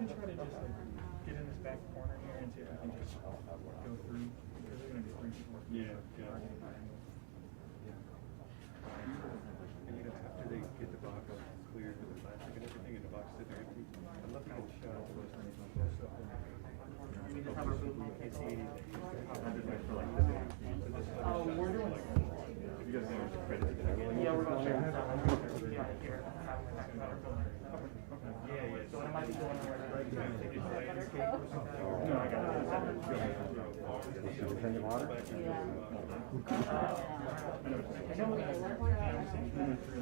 can try to just like get in this back corner here and see if I can just go through. Because there's gonna be 3 people. Yeah. And you know, after they get the box cleared with the plastic and everything, and the box sitting there empty, I love to get a shot of those things on close up. We just have our booth in KC. Oh, we're doing like, if you guys know the credits that I get. Yeah, we're gonna share that one here. Yeah. So I might be going where no, I got it. Turn the water? I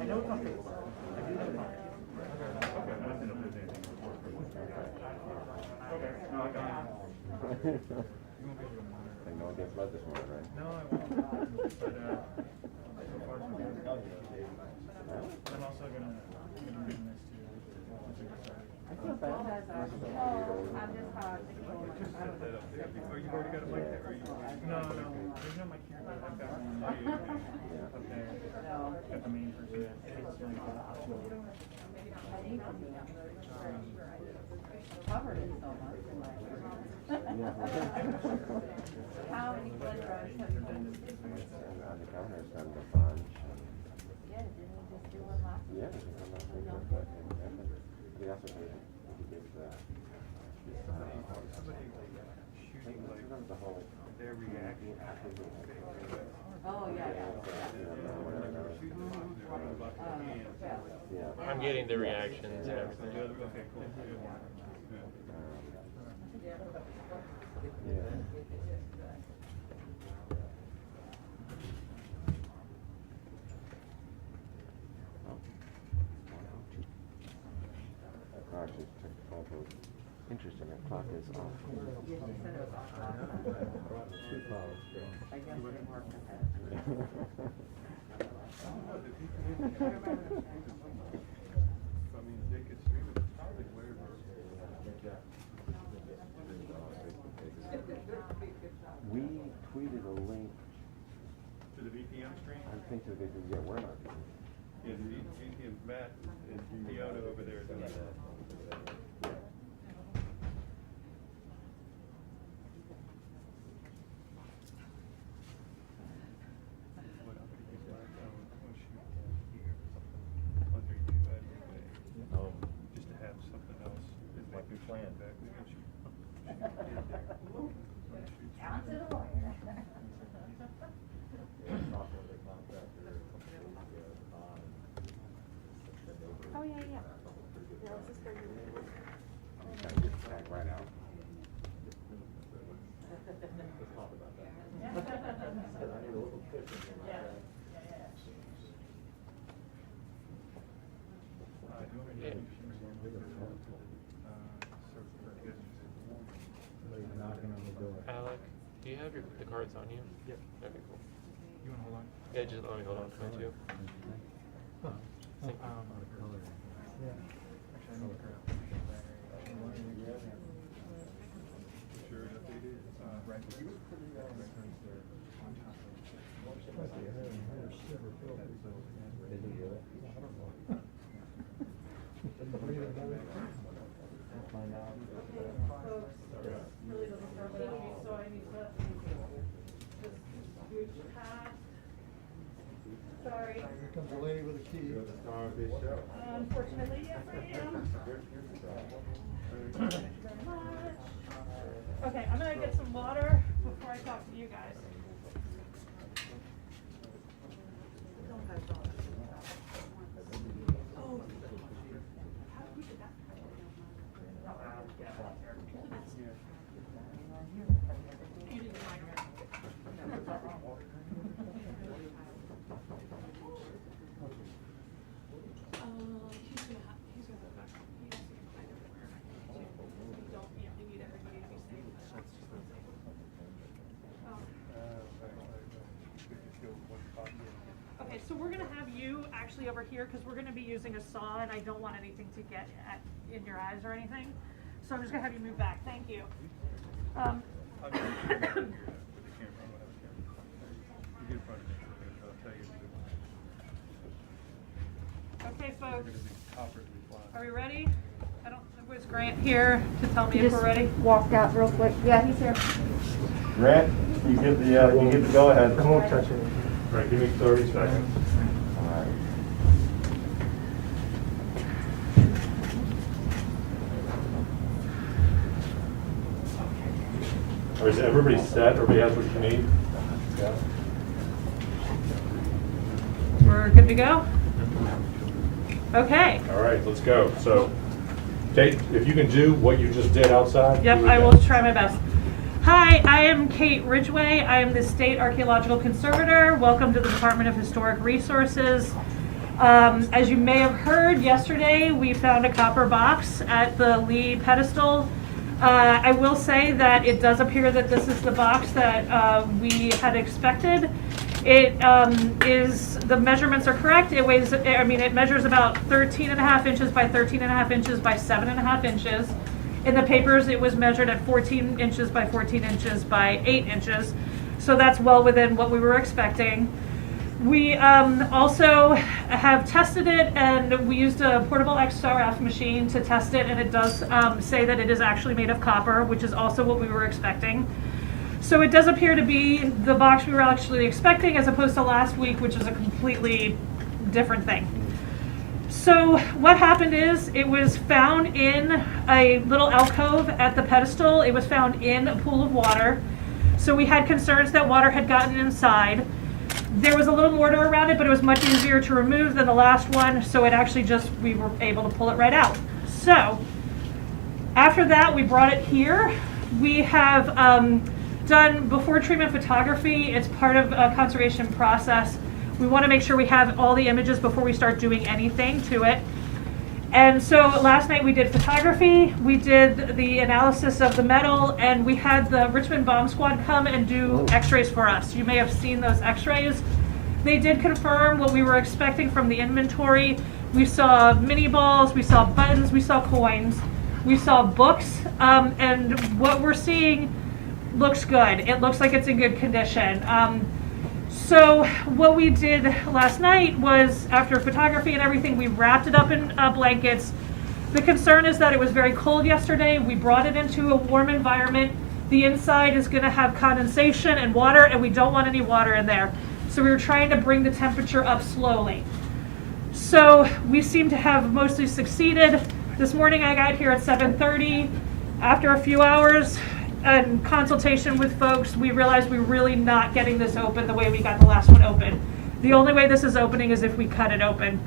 know it's on Facebook. I do know it's on Facebook. Okay, I don't know if there's anything. Okay, no, I got it. You won't be able to monitor. Like no one gets blood this morning, right? No, I won't. But so far so good. I'm also gonna bring this to. I feel bad. I'm just hard. Just set that up there. Oh, you've already got a mic there, are you? No, there's no mic here, but I've got one up there. Got the main person. It's like optional. Covered in so much. How many blood drugs have you done? On the counter, it's done a bunch. Yeah, didn't we just do one last week? Yeah, it's done last week. He also did. He gives Somebody shooting like the whole. their reaction. Oh, yeah. Yeah. I'm getting the reactions and everything. Okay, cool. Yeah. Actually, took the photo. Interesting, that clock is off. Yeah, he said it was off. I guess it worked with that. I mean, they could stream it like wherever. We tweeted a link. To the VPM stream? I think to the yeah, we're not. Yeah, the VPM Matt and Fiona over there doing that. Just to have something else. It might be planned back. We can shoot. Down to the wire. Oh, yeah. Yeah, let's just go. I'm trying to get the tag right out. Alec, do you have the cards on you? Yep. Okay, cool. You wanna hold on? Yeah, just let me hold on to it too. Yeah. Actually, I need to grab the Sure, updated. right. Sorry. Here comes the lady with the key. Unfortunately, yes, I am. Thank you very much. Okay, I'm gonna get some water before I talk to you guys. Oh. How did we get that? You didn't mind that. He's gonna go back. He has to get behind everywhere. We need everybody to be safe. Okay, so we're gonna have you actually over here because we're gonna be using a saw and I don't want anything to get in your eyes or anything. So I'm just gonna have you move back. Thank you. I'll get a camera here with the camera. I don't have a camera. You get in front of me. I'll tell you. Okay, folks. They're gonna be copper to be flying. Are we ready? I don't. Is Grant here to tell me He if just we're ready. walked out real quick. Yeah, he's here. Grant, you give the go ahead. I won't touch it. Right, give me 30 seconds. Or is everybody set? Everybody has what you need? Yeah. We're good to go? Okay. All right, let's go. So, Kate, if you can do what you just did outside. Yep, do it I will then. try my best. Hi, I am Kate Ridgway. I am the State Archaeological Conservator. Welcome to the Department of Historic Resources. As you may have heard, yesterday we found a copper box at the Lee pedestal. I will say that it does appear that this is the box that we had expected. It the measurements are correct. It weighs, it measures about 13.5 inches by 13.5 inches by 7.5 inches. In the papers, it was measured at 14 inches by 14 inches by 8 inches. So that's well within what we were expecting. We also have tested it, and we used a portable XRF machine to test it, and it does say that it is actually made of copper, which is also what we were expecting. So it does appear to be the box we were actually expecting, as opposed to last week, which is a completely different thing. So what happened is it was found in a little alcove at the pedestal. It was found in a pool of water. So we had concerns that water had gotten inside. There was a little mortar around it, but it was much easier to remove than the last one. So it actually we were able to pull it right out. So after that, we brought it here. We have done before treatment photography. It's part of a conservation process. We want to make sure we have all the images before we start doing anything to it. And so last night we did photography, we did the analysis of the metal, and we had the Richmond bomb squad come and do x-rays for us. You may have seen those x-rays. They did confirm what we were expecting from the inventory. We saw mini balls, we saw buttons, we saw coins, we saw books, and what we're seeing looks good. It looks like it's in good condition. So what we did last night was, after photography and everything, we wrapped it up in blankets. The concern is that it was very cold yesterday. We brought it into a warm environment. The inside is going to have condensation and water, and we don't want any water in there. So we were trying to bring the temperature up slowly. So we seem to have mostly succeeded. This morning I got here at 7:30. After a few hours and consultation with folks, we realized we're really not getting this open the way we got the last one open. The only way this is opening is if we cut it open.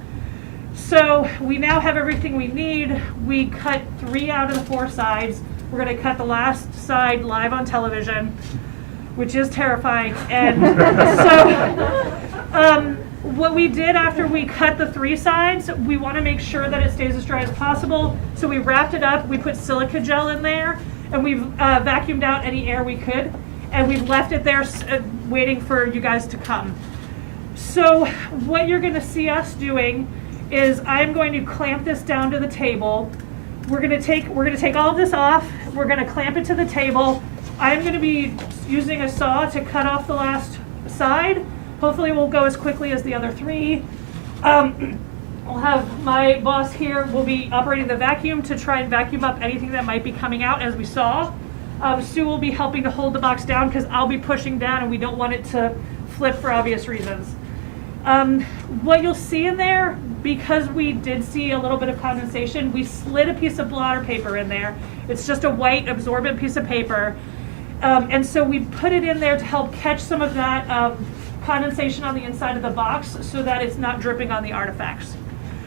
So we now have everything we need. We cut 3 out of the 4 sides. We're going to cut the last side live on television, which is terrifying. And so what we did after we cut the 3 sides, we want to make sure that it stays as dry as possible. So we wrapped it up, we put silica gel in there, and we've vacuumed out any air we could, and we've left it there waiting for you guys to come. So what you're going to see us doing is I'm going to clamp this down to the table. We're going to take all of this off. We're going to clamp it to the table. I'm going to be using a saw to cut off the last side. Hopefully we'll go as quickly as the other 3. I'll have my boss here will be operating the vacuum to try and vacuum up anything that might be coming out, as we saw. Sue will be helping to hold the box down because I'll be pushing down and we don't want it to flip for obvious reasons. What you'll see in there, because we did see a little bit of condensation, we slid a piece of blotter paper in there. It's just a white absorbent piece of paper. And so we put it in there to help catch some of that condensation on the inside of the box so that it's not dripping on the artifacts.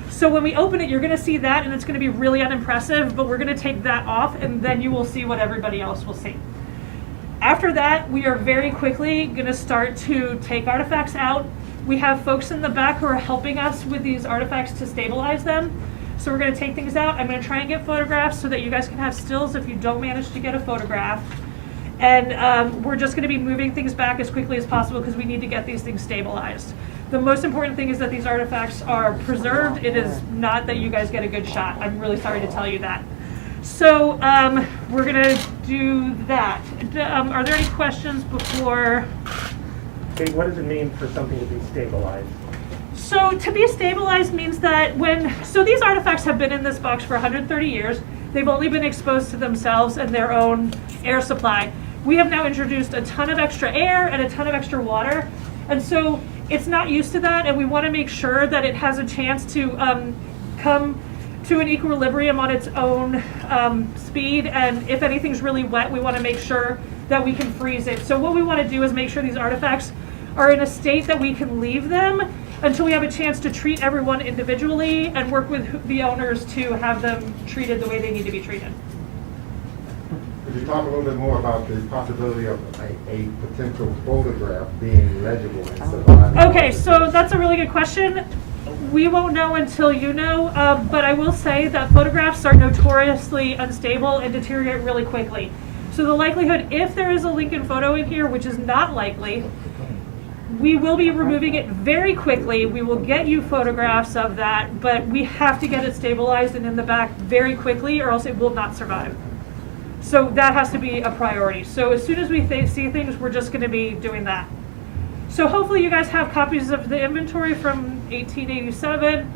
So when we open it, you're going to see that, and it's going to be really unimpressive, but we're going to take that off, and then you will see what everybody else will see. After that, we are very quickly going to start to take artifacts out. We have folks in the back who are helping us with these artifacts to stabilize them. So we're going to take things out. I'm going to try and get photographs so that you guys can have stills if you don't manage to get a photograph. And we're just going to be moving things back as quickly as possible because we need to get these things stabilized. The most important thing is that these artifacts are preserved. It is not that you guys get a good shot. I'm really sorry to tell you that. So we're going to do that. Are there any questions before? Okay, what does it mean for something to be stabilized? So to be stabilized means that so these artifacts have been in this box for 130 years. they've only been exposed to themselves and their own air supply. We have now introduced a ton of extra air and a ton of extra water, and so it's not used to that, and we want to make sure that it has a chance to come to an equilibrium on its own speed, and if anything's really wet, we want to make sure that we can freeze it. So what we want to do is make sure these artifacts are in a state that we can leave them until we have a chance to treat everyone individually and work with the owners to have them treated the way they need to be treated. Could you talk a little bit more about the possibility of a potential photograph being legible and surviving? Okay, so that's a really good question. We won't know until you know, but I will say that photographs are notoriously unstable and deteriorate really quickly. So the likelihood, if there is a Lincoln photo in here, which is not likely, we will be removing it very quickly. We will get you photographs of that, but we have to get it stabilized and in the back very quickly, or else it will not survive. So that has to be a priority. So as soon as we see things, we're just going to be doing that. So hopefully you guys have copies of the inventory from 1887.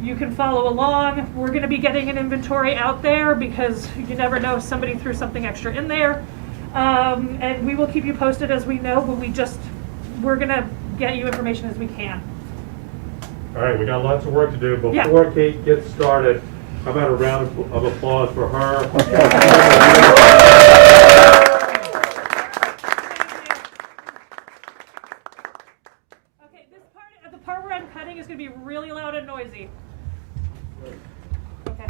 You can follow along. We're going to be getting an inventory out there because you never know if somebody threw something extra in there. And we will keep you posted as we know, but we're going to get you information as we can. All right, we got lots of work to do. Before Kate gets started, how about a round of applause for her? Okay, the part where I'm cutting is going to be really loud and noisy. Okay.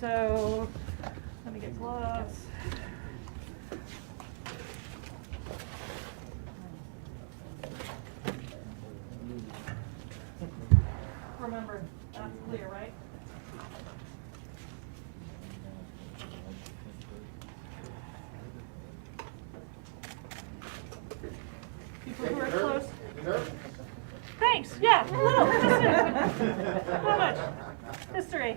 So let me get gloves. Remember, that's clear, right? People who are close. Thanks. Yeah, a little. How much? History.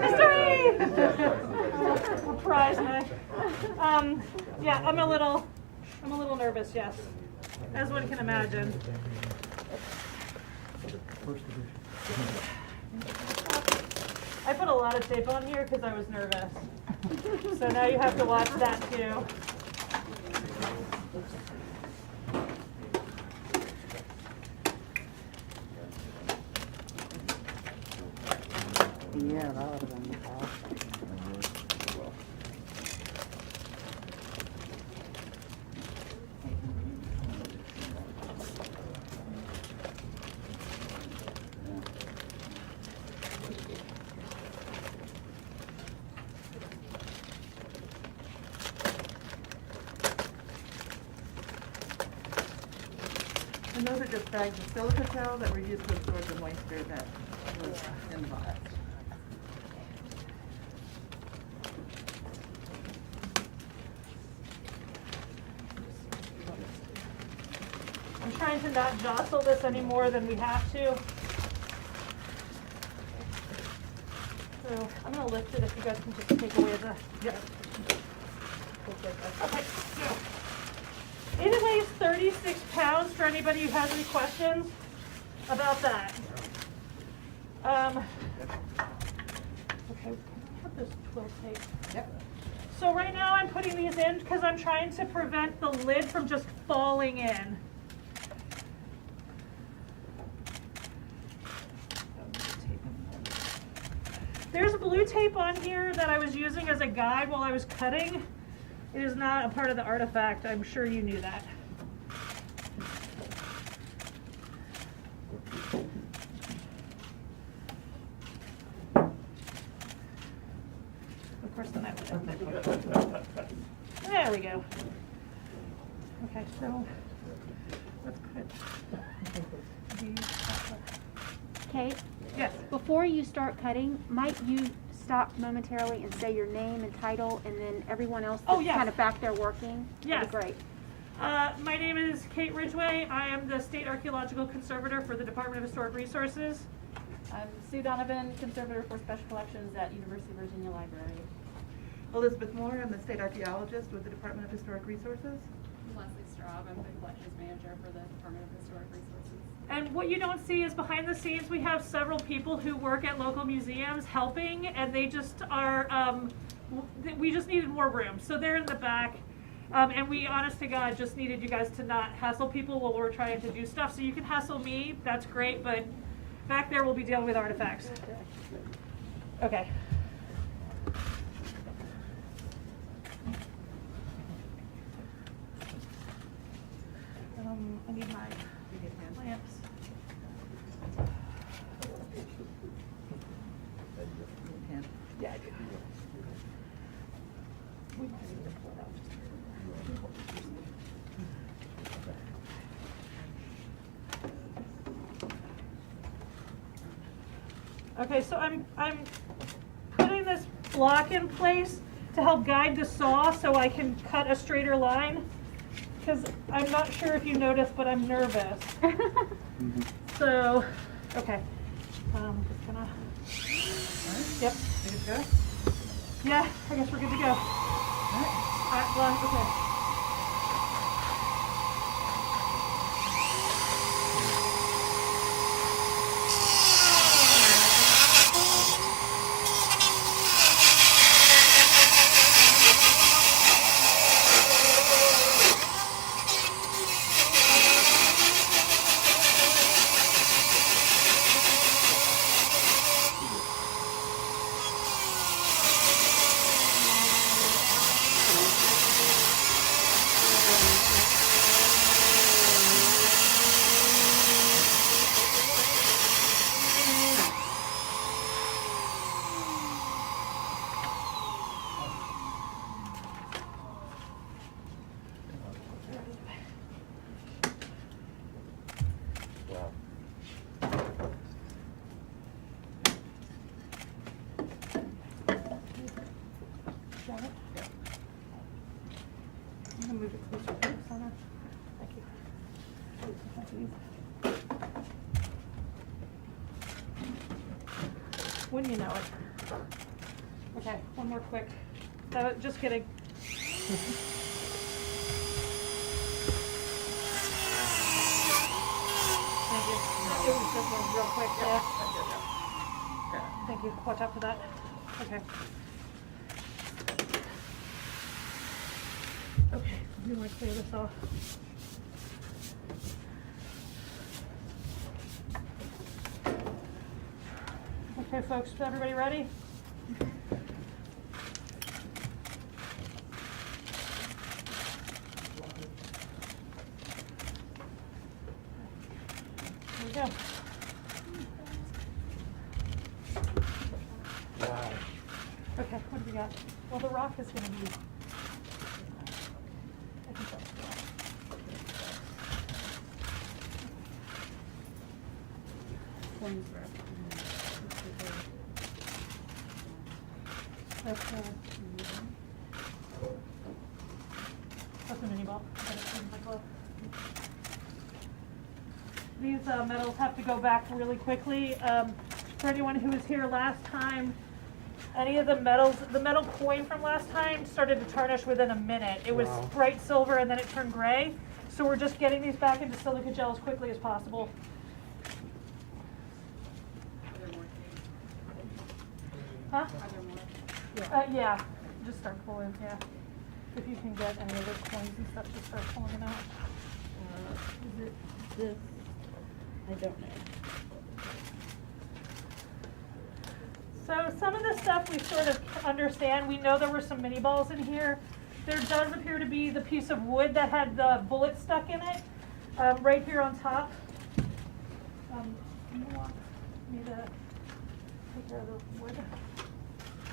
History. Prize money. Yeah, I'm a little nervous. Yes, as one can imagine. I put a lot of tape on here because I was nervous. So now you have to watch that too. Yeah, that would have been awesome. And those are just bags of silica gel that were used to absorb the moisture that was in the box. I'm trying to not jostle this any more than we have to. So I'm going to lift it if you guys can just take away the... Yeah. Okay, so it weighs 36 pounds for anybody who has any questions about that. Okay, can I have this twill tape? Yep. So right now I'm putting these in because I'm trying to prevent the lid from just falling in. There's blue tape on here that I was using as a guide while I was cutting. It is not a part of the artifact. I'm sure you knew that. Of course, then I would. There we go. Okay, so let's put these. Kate, Yes. before you start cutting, might you stop momentarily and say your name and title, and then everyone else Oh, that's yes. kind of back there working? Yes. That'd be great. My name is Kate Ridgway. I am the State Archaeological Conservator for the Department of Historic Resources. I'm Sue Donovan, Conservator for Special Collections at University of Virginia Library. Elizabeth Moore, I'm the state archaeologist with the Department of Historic Resources. Leslie Straub. I'm the collections manager for the Department of Historic Resources. And what you don't see is behind the scenes, we have several people who work at local museums helping, and they just are, we just needed more room. So they're in the back, and we, honest to God, just needed you guys to not hassle people while we're trying to do stuff. So you can hassle me, that's great, but back there we'll be dealing with artifacts. Okay. I need my lamps. Yeah, I do. We might need to pull it out just Okay, so I'm putting this block in place to help guide the saw so I can cut a straighter line. Because I'm not sure if you noticed, but I'm nervous. So, okay. Just gonna. Yep. Ready to go? Yeah, I guess we're good to go. Alright, well, okay. I'm gonna move it closer to the center. Thank you. Wouldn't you know it? Okay, one more quick. Just kidding. Thank you. It was just one real quick, yeah. Thank you. Watch out for that. Okay. Okay, you want to clear this off? Okay, folks, is everybody ready? Here we go. Wow. Okay, what do we got? Well, the rock is going to be. I think that's the rock. That's a mini ball. These metals have to go back really quickly. For anyone who was here last time, any of the metals, the metal coin from last time started to tarnish within a minute. It was Wow. bright silver and then it turned gray. So we're just getting these back into silica gel as quickly as possible. Are there more? Huh? Are there more? Yeah, just start pulling, yeah. If you can get any of those coins and stuff, just start pulling them out. Is it this? I don't know. So some of the stuff we sort of understand. We know there were some mini balls in here. There does appear to be the piece of wood that had the bullet stuck in it, right here on top. You want me to take care of the wood?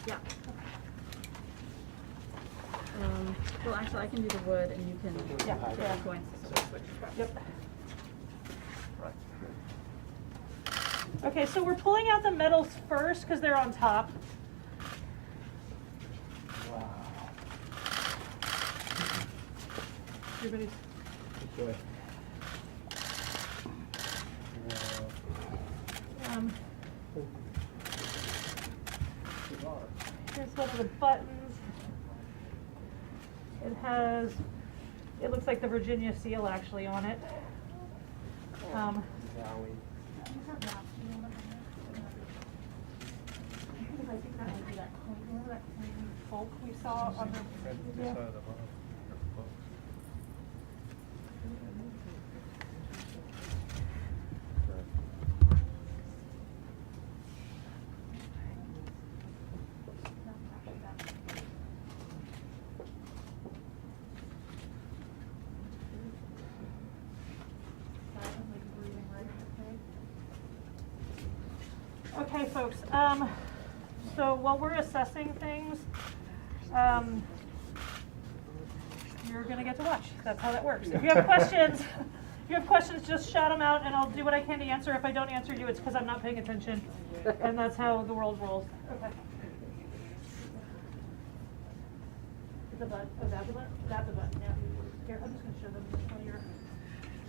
Yeah. Well, actually, I can do the wood and you can Yeah, get yeah. the coins. Yep. Okay, so we're pulling out the metals first because they're on top. Everybody's. Here's one of the buttons. It looks like the Virginia seal actually on it. Because I think that might be that coin, remember that coin folk we saw on the, yeah. Okay, folks, so while we're assessing things, you're gonna get to watch. That's how that works. If you have questions, just shout them out and I'll do what I can to answer. If I don't answer you, it's because I'm not paying attention. And that's how the world rolls. Okay. The button, oh, that's the button? That's the button, yeah. Here, I'm just gonna show them one of your,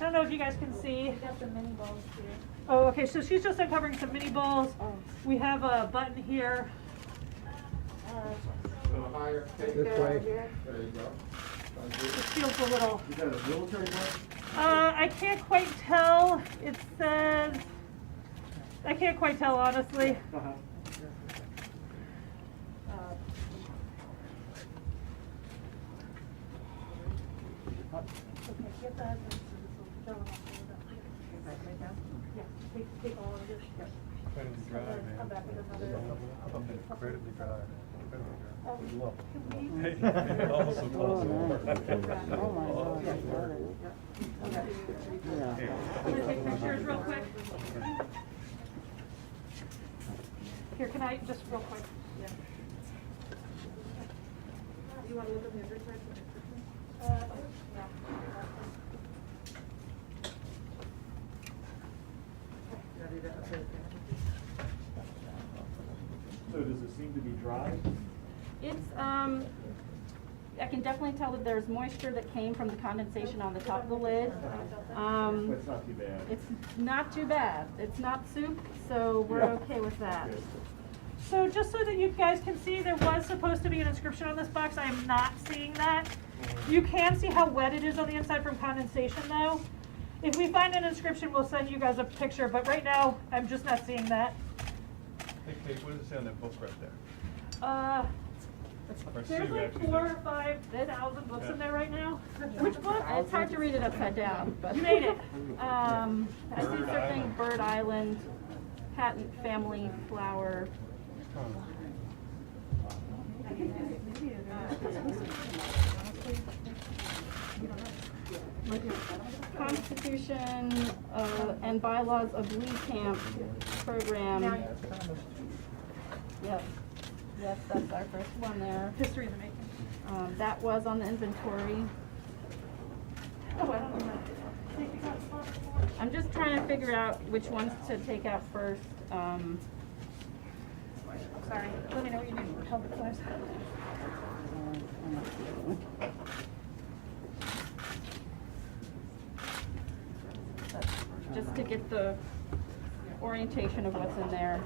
I don't know if you guys can see. We got some mini balls here. Oh, okay, so she's just uncovering some mini balls. We have a button here. Higher, take This way. There you go. It feels a little, Is that a military button? I can't quite tell. It says, I can't quite tell, honestly. Okay, get that. Yeah, take all of this. Incredibly dry, man. Come back with another. Incredibly dry. Incredibly dry. Oh, can we? Hey, almost so close. I'm gonna take pictures real quick. Here, can I, just real quick? Yeah. You wanna look on the other side? Yeah. So does it seem to be dry? It's, I can definitely tell that there's moisture that came from the condensation on the top of the lid. But it's not too bad. It's not too bad. It's not soup, so we're okay with that. So just so that you guys can see, there was supposed to be an inscription on this box. I am not seeing that. You can see how wet it is on the inside from condensation though. If we find an inscription, we'll send you guys a picture, but right now, I'm just not seeing that. Hey, Kate, what does it say on that book right there? Or There's Sue, like actually. 4,000 or 5,000 books in there right now. Which book? It's hard to read it upside down, but. You made it. I see Bird something, Island. Bird Island, patent family flower. Constitution and bylaws of Lee Camp program. Yes, yes, that's our first one there. History of the making. That was on the inventory. Oh, I don't know. I'm just trying to figure out which ones to take out first. Sorry, let me know what you need help with, guys. Just to get the orientation of what's in there.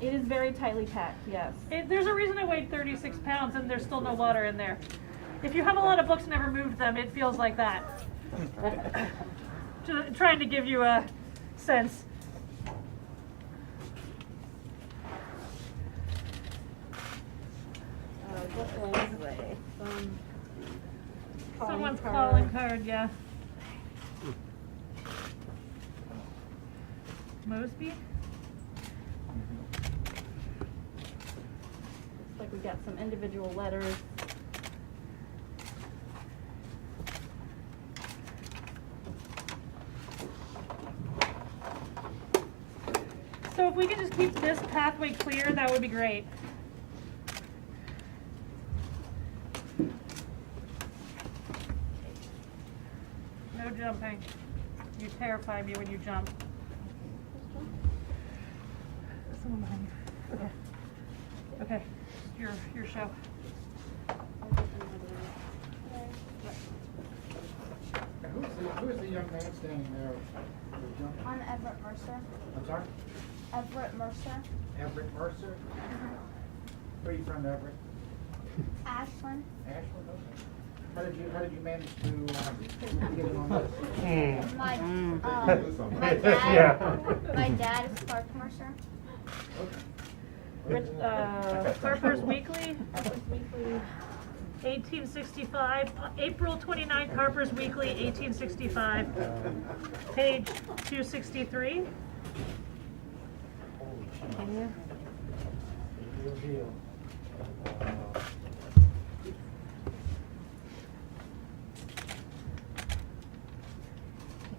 It is very tightly packed, yes. There's a reason I weighed 36 pounds and there's still no water in there. If you have a lot of books and never moved them, it feels like that. Just trying to give you a sense. Someone's calling card, yeah. Mosby? Looks like we got some individual letters. So if we could just keep this pathway clear, that would be great. No jumping. You terrify me when you jump. Someone behind you. Okay. Okay. Your show. Who's the young man standing there? I'm Everett Mercer. I'm sorry? Everett Mercer. Everett Mercer? Where are you from, Everett? Ashland. Ashland, okay. How did you manage to get it on this? My dad is a car commercial. Harper's Weekly, 1865, April 29th, Harper's Weekly, 1865, page 263.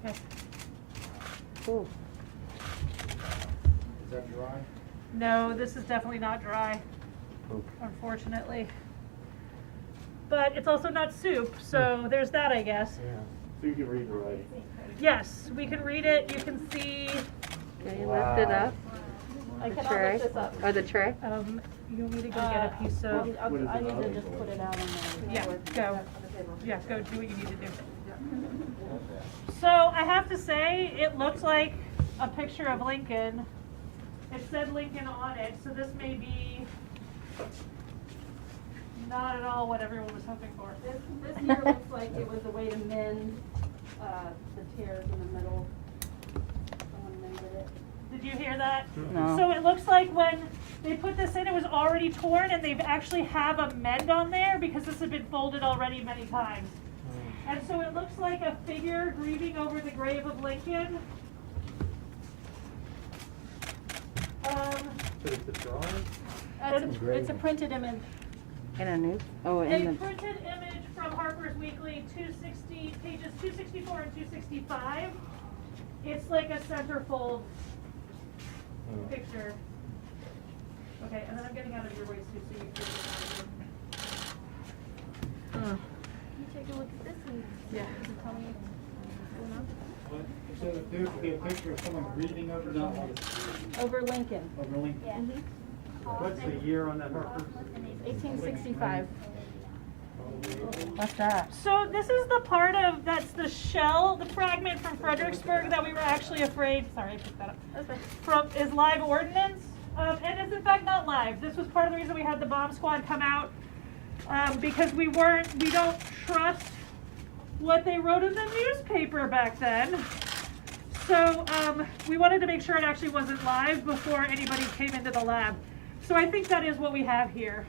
Okay. Ooh. Is that dry? No, this is definitely not dry, unfortunately. But it's also not soup, so there's that, I guess. So you can read the writing. Yes, we can read it. You can see. Can you lift it up? I The cannot tray? lift this up. Or the tray? You want me to go get a piece of? I need to just put it out on the. Yeah, go. Yeah, go do what you need to do. So I have to say, it looks like a picture of Lincoln. It said Lincoln on it, so this may be not at all what everyone was hoping for. This here looks like it was a way to mend, the tears in the middle. Someone mended it. Did you hear that? No. So it looks like when they put this in, it was already torn, and they've actually have a mend on there because this had been folded already many times. And so it looks like a figure grieving over the grave of Lincoln. So it's a drawing? It's a printed image. In a new? Oh, A in the. printed image from Harper's Weekly, 260, pages 264 and 265. It's like a centerfold picture. Okay, and then I'm getting out of your way too, so you can. You take a look at this and Yeah. tell me what's going on. You said that there could be a picture of someone reading over the, Over Lincoln, over Lincoln. What's the year on that, Harper? 1865. What's that? So this is the part of, that's the shell, the fragment from Fredericksburg that we were actually afraid, sorry I picked that up, from, is live ordnance. And it's in fact not live. This was part of the reason we had the bomb squad come out, because we don't trust what they wrote in the newspaper back then. So we wanted to make sure it actually wasn't live before anybody came into the lab. So I think that is what we have here.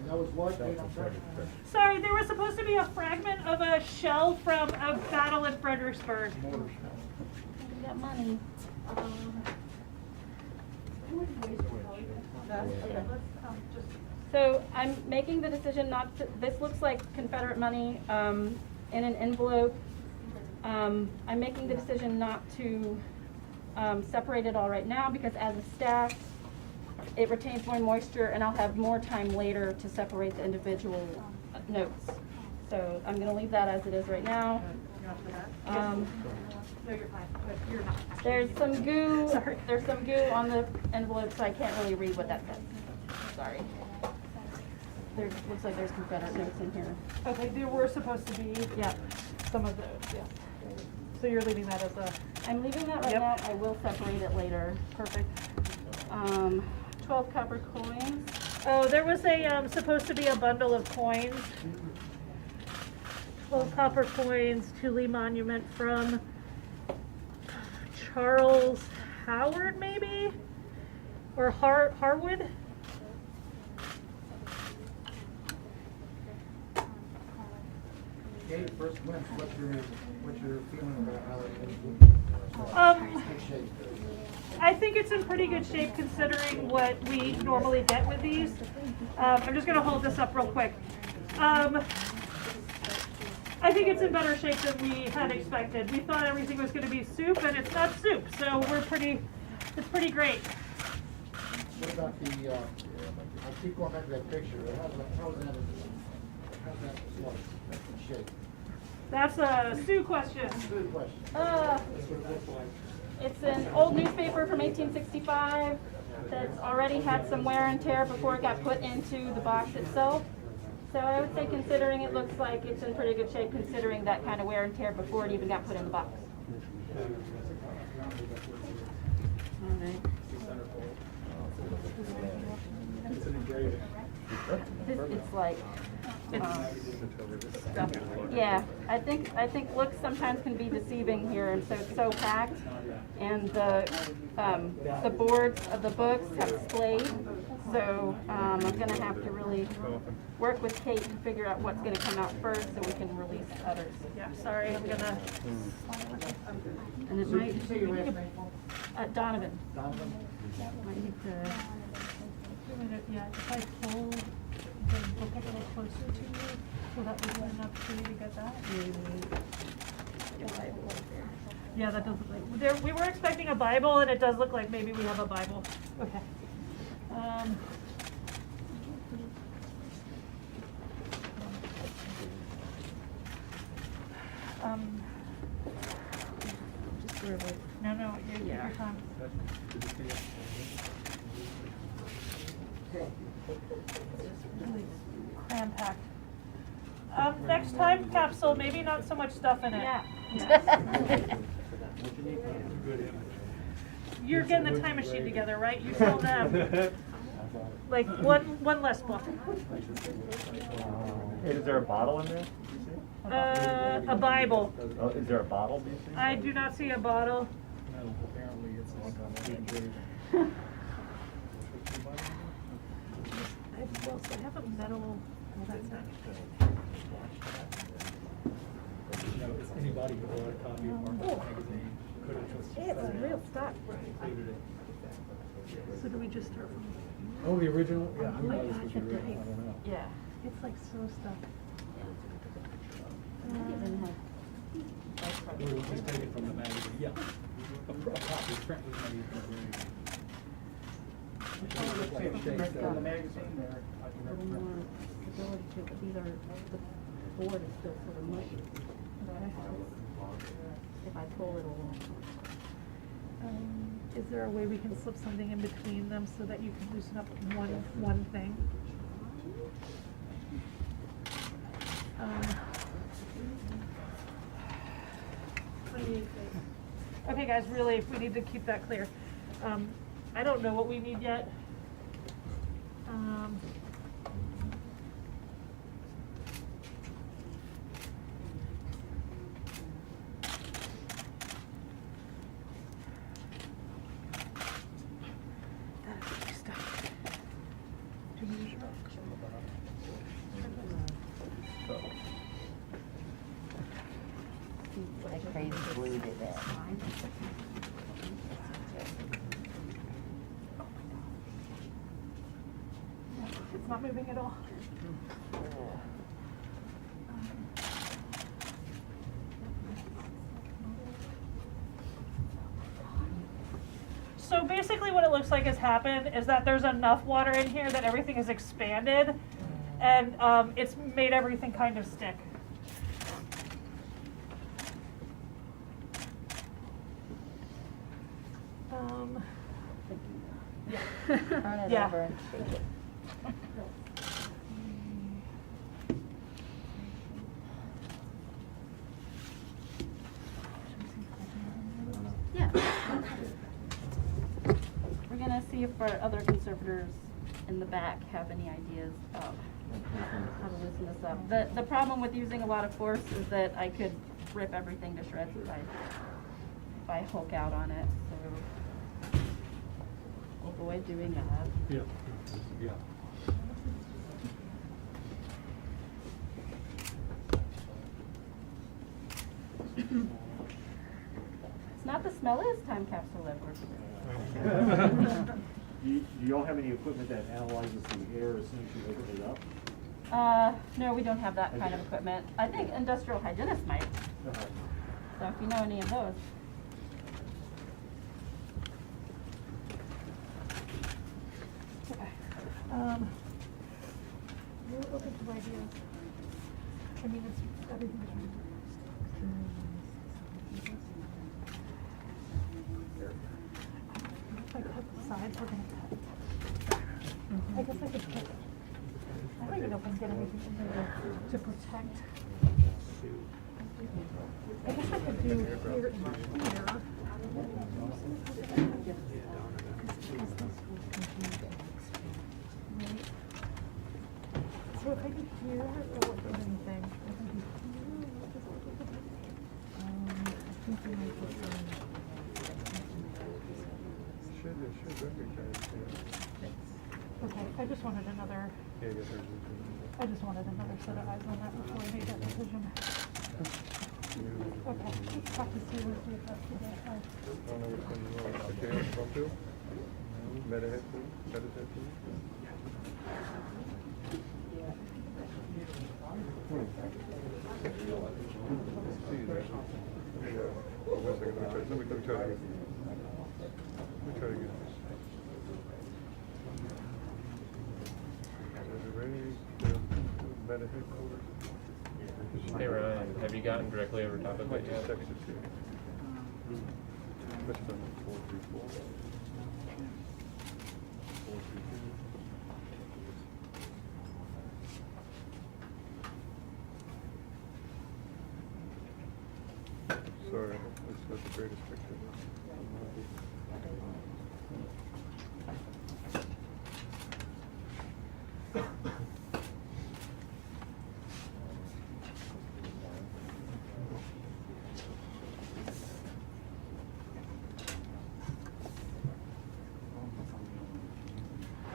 And that was what? Sorry, there was supposed to be a fragment of a shell from a battle in Fredericksburg. Mortar shell. We got money. So I'm making the decision not to, this looks like Confederate money in an envelope. I'm making the decision not to separate it all right now because as a stack, it retains more moisture and I'll have more time later to separate the individual notes. So I'm gonna leave that as it is right now. No, you're fine. But you're not. There's some goo, Sorry. there's some goo on the envelope, so I can't really read what that says. Sorry. There, looks like there's Confederate notes in here. Okay, there were supposed to be, Yeah. some of those, yeah. So you're leaving that as a, I'm leaving that right Yep. now. I will separate it later. perfect. 12 copper coins. Oh, there was a, supposed to be a bundle of coins. 12 copper coins to Lee Monument from Charles Howard, maybe? Or Harwood? Okay, first glimpse, what's your feeling about how it is? Good shape. I think it's in pretty good shape considering what we normally get with these. I'm just gonna hold this up real quick. I think it's in better shape than we had expected. We thought everything was gonna be soup and it's not soup, so it's pretty great. What about the, I keep going back to that picture, how's that slice, shape? That's a Sue question. Good question. It's an old newspaper from 1865 that's already had some wear and tear before it got put into the box itself. So I would say considering it looks like it's in pretty good shape considering that kind of wear and tear before it even got put in the box. All right. It's an engraving. it's like, It's, stuff. Yeah, I think looks sometimes can be deceiving here, and so it's so packed, and the boards of the books have splayed, so I'm gonna have to really work with Kate to figure out what's gonna come out first, so we can release others. yeah, sorry, I'm gonna, And it So might, did you say your last name? Donovan. Donovan? Might need to, yeah, if I pull the book a little closer to you, will that be enough for you to get that? Yeah, that does look like, there, we were expecting a Bible, and it does look like maybe we have a Bible. Okay. just sort of like, No, take your time. Really cram-packed. Next time, Capsule, maybe not so much stuff in it. yeah. You're getting the time machine together, right? You told them. Like, one less book. Is there a bottle in there? A Bible. Oh, is there a bottle, do you see? I do not see a bottle. Apparently it's like I have a metal. Oh, that's not. anybody who bought a copy of Marvel magazine could have just. It's real stuff. included it. So do we just start from? Oh, the original? Yeah, Oh my I thought this God, was the the original, dice. I don't know. Yeah. It's like so stuck. We'll just take it from the magazine, yeah. A copy, Trent was maybe gonna bring it. On the magazine there. A little more stability to it, but these are, the board is still sort of mushy. If I pull it, it'll. Is there a way we can slip something in between them so that you can loosen up one thing? Okay, guys, really, we need to keep that clear. I don't know what we need yet. Like crazy blue did that. It's not moving at all. So basically what it looks like has happened is that there's enough water in here that everything is expanded, and it's made everything kind of stick. Turn it Yeah. over and shake it. Yeah. We're gonna see if our other conservators in the back have any ideas of how to loosen this up. The problem with using a lot of force is that I could rip everything to shreds if I hook out on it, so avoid doing that. Yeah, yeah. It's not the smelliest time capsule I've worked with. You don't have any equipment that analyzes the air as soon as you open it up? No, we don't have that kind of equipment. I think industrial hygienists might. So if you know any of those. We're open to ideas. I mean, it's everything. If I cut the sides, we're gonna cut. I guess I could cut. I don't even know if I can get anything in there to protect. I guess I could do here and here. Should recognize, yeah. Okay, I just wanted another, Yeah, I guess there's I just wanted another set of eyes on that before I made that decision. Okay, let's talk to Sue and see if that's the right eye. I don't know which one you want. Okay, Capsule? Metahead too? Pedestal too? See that. One second, let me try it again. Let me try it again. Metahead color. Hey Ryan, have you gotten directly over top of it yet? Text it to you. Which one? 434. 432. Sorry, it's not the greatest picture.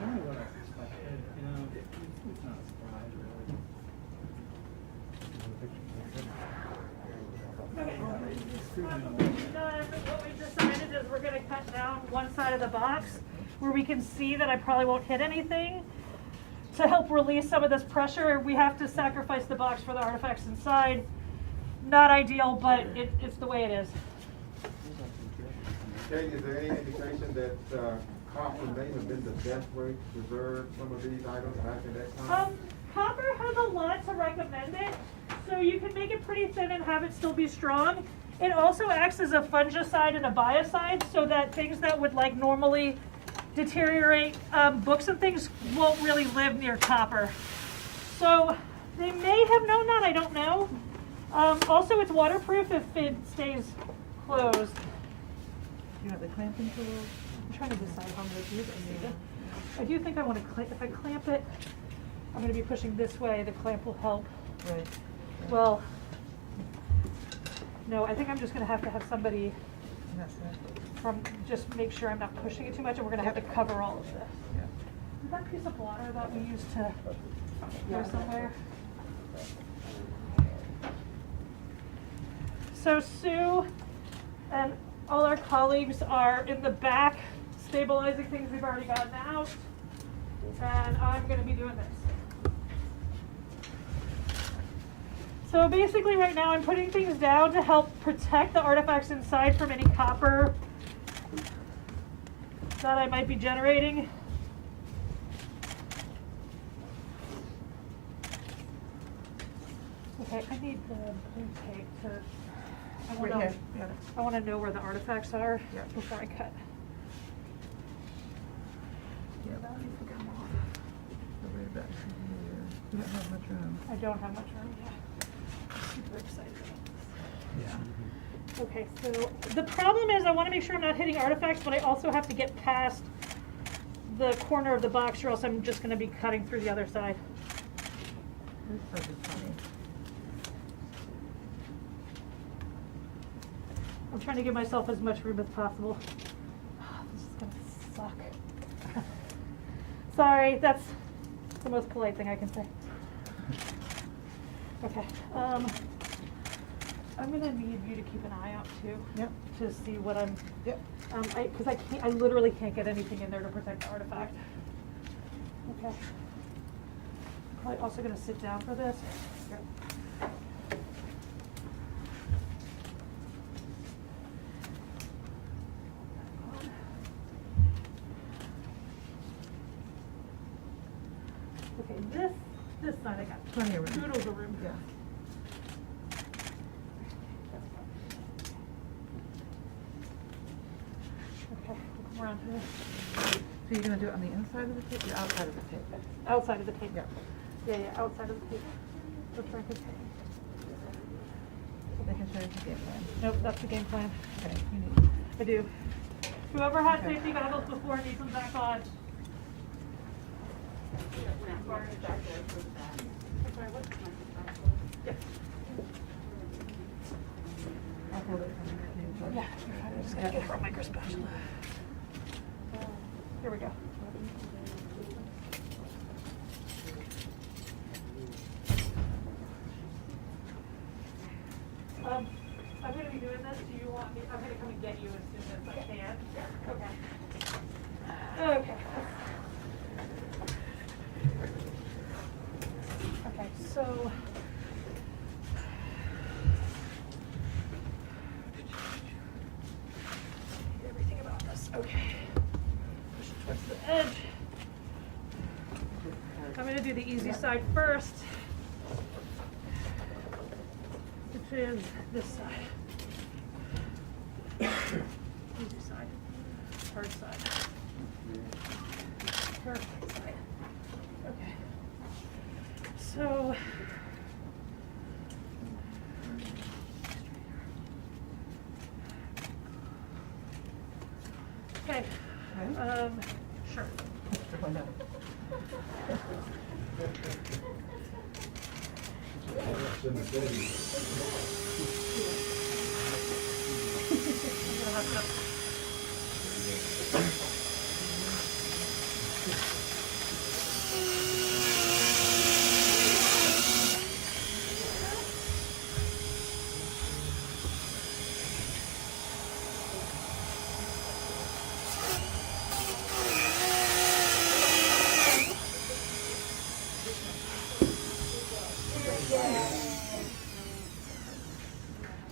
I don't know what I expected, you know, it's not a surprise, really. What we've decided is we're gonna cut down one side of the box where we can see that I probably won't hit anything. To help release some of this pressure, we have to sacrifice the box for the artifacts inside. Not ideal, but it's the way it is. Kate, is there any indication that copper may have been the best way to preserve some of these items back in that time? Copper has a lot to recommend it, so you can make it pretty thin and have it still be strong. It also acts as a fungicide and a biocide, so that things that would like normally deteriorate, books and things won't really live near copper. So they may have known that, I don't know. Also it's waterproof if it stays closed. You have the clamping tool? I'm trying to decide how I'm going to do this. I do think I want to if I clamp it, I'm going to be pushing this way, the clamp will help. Right. Well, no, I think I'm just going to have somebody That's right. from, just make sure I'm not pushing it too much, and we're going to have to cover all of this. Yeah. Is that piece of water that we used to go somewhere? So Sue and all our colleagues are in the back stabilizing things we've already gotten out, and I'm going to be doing this. So basically right now I'm putting things down to help protect the artifacts inside from any copper that I might be generating. Okay, I need the blue tape to, Right here, yeah. I want to know where the artifacts are Yeah. before I cut. Yeah, that needs to come off. The way back from here. You don't have much room. I don't have much room yet. I'm super excited about this. Yeah. Okay, so the problem is I want to make sure I'm not hitting artifacts, but I also have to get past the corner of the box, or else I'm just going to be cutting through the other side. This part is funny. I'm trying to give myself as much room as possible. This is going to suck. Sorry, that's the most polite thing I can say. Okay, I'm going to need you to keep an eye out too. Yep. To see what I'm, Yep. because I literally can't get anything in there to protect the artifact. Okay. Probably also going to sit down for this. Yep. Okay, this side I got Plenty of room. Doodles of room. Yeah. Okay, we'll come around to this. So you're gonna do it on the inside of the tape or outside of the tape? Outside of the tape. Yeah. Yeah, outside of the tape. That's right. They can show you the game plan. Nope, that's the game plan. Okay, you need. I do. Whoever had Okay. safety goggles before needs them back on. I'll hold it from here. Gotta get her a micro spatula. Here we go. I'm gonna be doing this. Do you want me? I'm gonna come and get you as soon as I can. Okay. Okay. Okay, so. Everything about this. Okay. Push it towards the edge. I'm gonna do the easy side first, which is this side. Easy side, hard side, perfect side. Okay. So. Okay. Sure.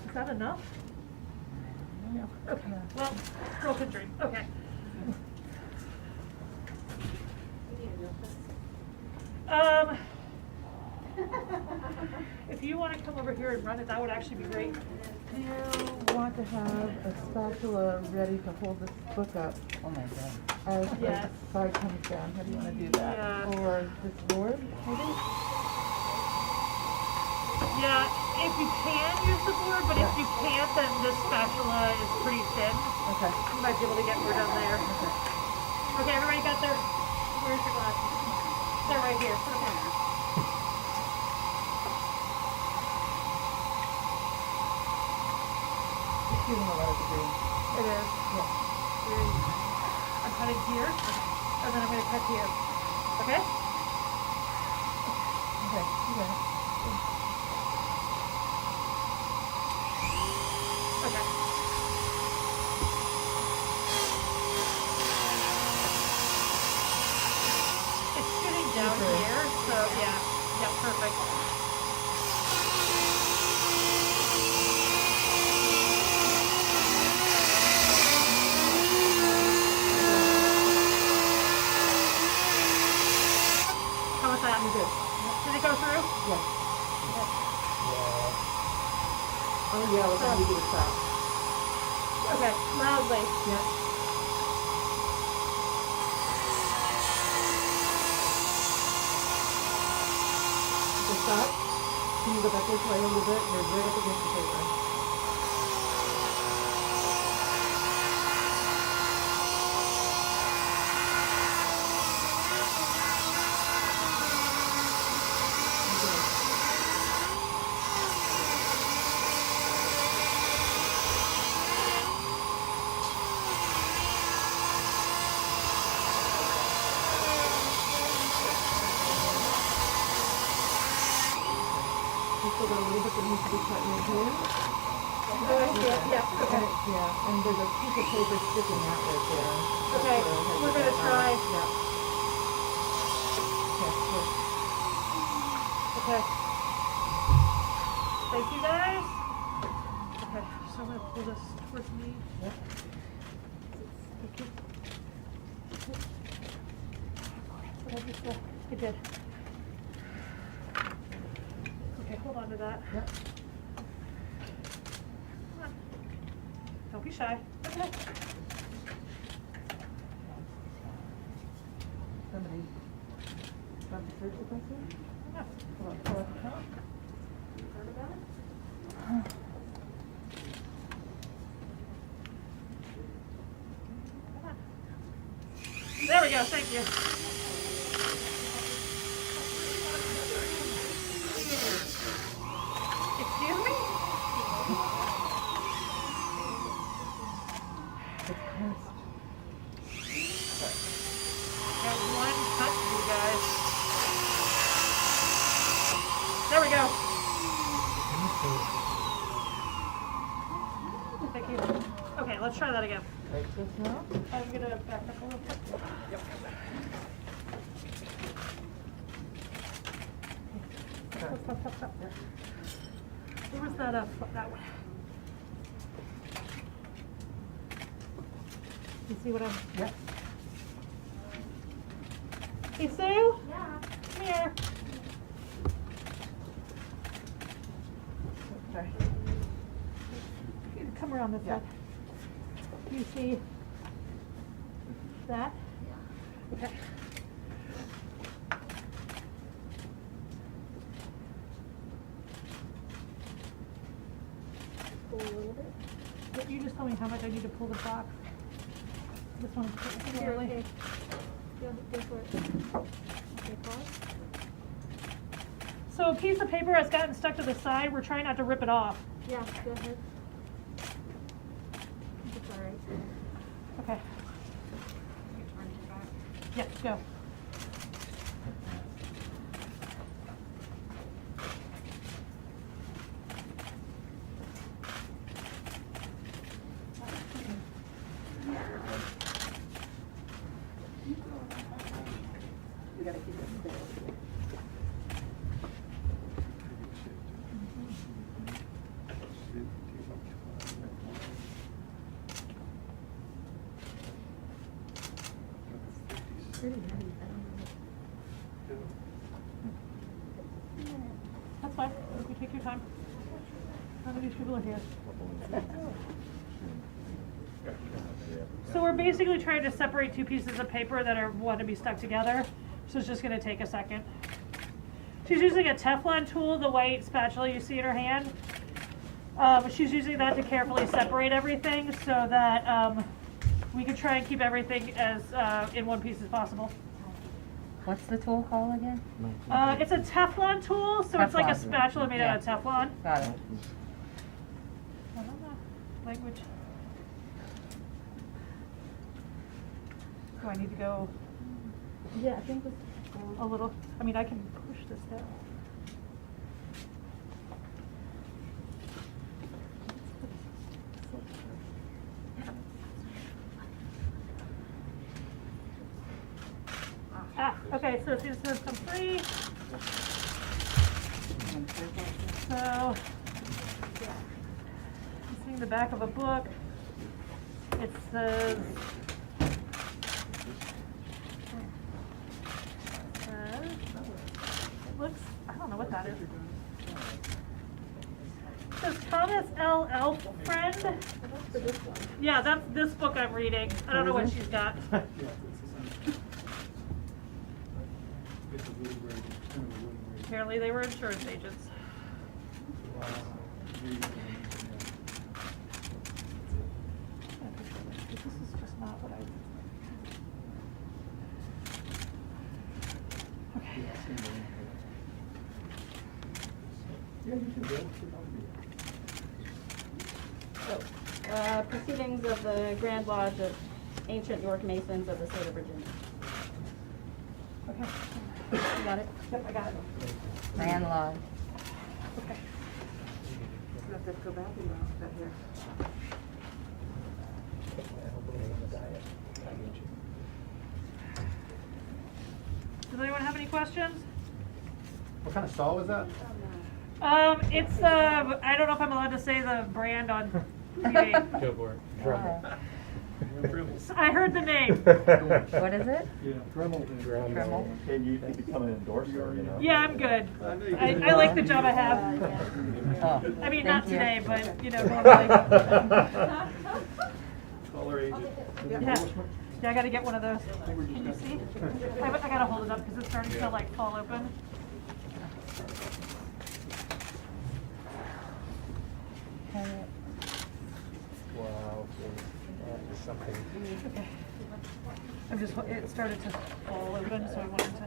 Is that enough? No. Okay. Well, girl can drink. Okay. If you want to come over here and run it, that would actually be great. Do you want to have a spatula ready to hold this book up? Oh my God. As Yes. the side comes down, how do you want to do that? Yeah. Or this board, maybe? Yeah, if you can use the board, but if you can't, then this spatula is pretty thin. Okay. You might be able to get more down there. Okay. Okay, everybody got their, where's your glasses? They're right here. Okay. Just give them a lot of green. It is. Yeah. I'm cutting here, and then I'm going to cut here. Okay? Okay, you got it. Okay. It's shooting down Okay. here, so yeah. Yeah, perfect. How was that? Good. Did it go through? Yes. Okay. Oh yeah, we're gonna do the stop. Okay, loudly. Yeah. The stop. Can you go back this way a little bit? You're right up against the paper. You still got a little bit that needs to be cut in here. Yeah, okay. Yeah, and there's a piece of paper sticking out right there. Okay, we're gonna try. Yeah. Okay, good. Okay. Thank you guys. Okay, so I'm gonna pull this towards me. Yep. Thank you. What did I just say? I did. Okay, hold on to that. Yep. Come on. Don't be shy. Okay. Somebody got the search with us here? Yeah. Hold on, pull up the top. There we go, thank you. Excuse me? Thank you. Okay, let's try that again. Take this now. I'm gonna back up a little bit. Yep. Stop. Where was that that way? You see what I'm? Yep. Hey, Sue? Yeah. Come here. Okay. Come around this Yeah. side. Do you see that? Okay. Pull a little bit. But you just tell me how much I need to pull the box. This one's Okay, clearly. okay. Go for it. Okay, pause. So a piece of paper has gotten stuck to the side. We're trying not to rip it off. Yeah, go ahead. It's all right. Okay. Yes, go. We gotta keep it still. That's fine. You take your time. None of these people are here. So we're basically trying to separate two pieces of paper that want to be stuck together. So it's just going to take a second. She's using a Teflon tool, the white spatula you see in her hand. She's using that to carefully separate everything so that we can try and keep everything as in one piece as possible. What's the tool called again? It's a Teflon tool, so it's like a Teflon. spatula made out of Teflon. Got it. I don't know. Language. Do I need to go Yeah, I think it's a little? I mean, I can push this down. Okay, so this has come free. So, seeing the back of a book, it says, looks, I don't know what that is. It says Thomas L. Elfriend. Yeah, that's this book I'm reading. I don't know what she's got. Apparently they were insurance agents. This is just not what I... Okay. So, proceedings of the Grand Lodge of Ancient York Masons of the State of Virginia. Okay. You got it? Yep, I got it. Grand Lodge. Okay. You have to go back and back here. Does anyone have any questions? What kind of stall is that? It's I don't know if I'm allowed to say the brand on TV. Go for it. I heard the name. What is it? Dremel. Dremel. Maybe you can become an endorser, you know? Yeah, I'm good. I like the job I have. Oh, I mean, thank not you. today, but, you know, normally. Caller agent. Yeah. Yeah, I gotta get one of those. Can you see? I gotta hold it up because it's starting to like fall open. Wow, that is something. Okay. I'm just, it started to fall open, so I wanted to.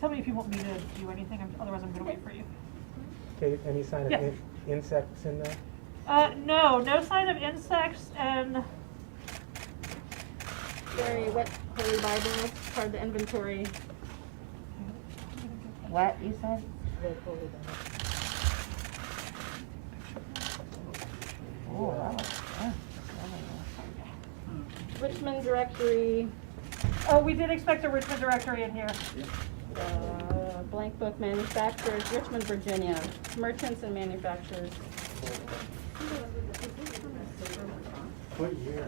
Tell me if you want me to do anything, otherwise I'm gonna wait for you. Kate, any sign of Yeah. insects in there? No sign of insects, and Very wet Holy Bible, part of the inventory. What, you said? Oh, wow. Yeah. Richmond directory, Oh, we did expect a Richmond directory in here. blank book manufacturers, Richmond, Virginia, merchants and manufacturers. What year?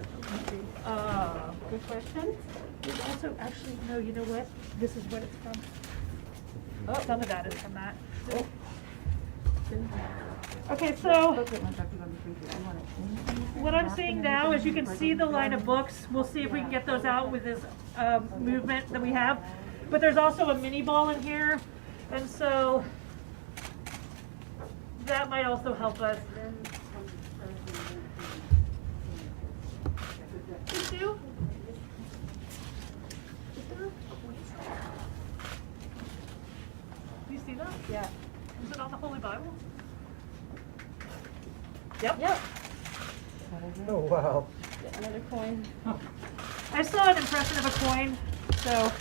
Good question. There's also, actually, no, you know what? This is what it's from. Oh. Some of that is from that. Okay, so what I'm seeing now is you can see the line of books. We'll see if we can get those out with this movement that we have. But there's also a mini ball in here, and so that might also help us. Do you see that? Yeah. Is it on the Holy Bible? Yep. Oh, wow. Another coin. I saw an impression of a coin, so.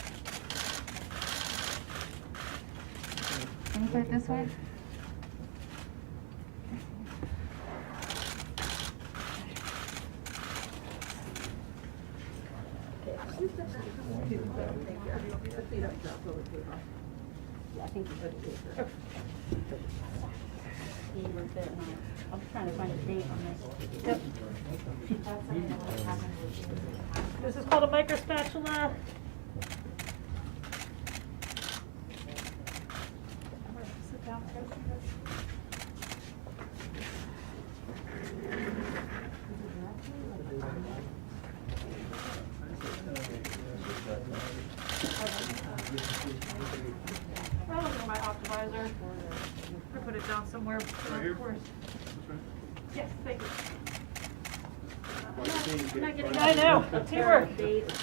Can you put it this way? Yeah, I think you put it here. He was there. I'm trying to find a date on this. Yep. This is called a micro spatula. Sit down. I'll look at my optimizer. Or put it down somewhere. Of course. Yes, thank you. I'm not getting I know, teamwork. Date.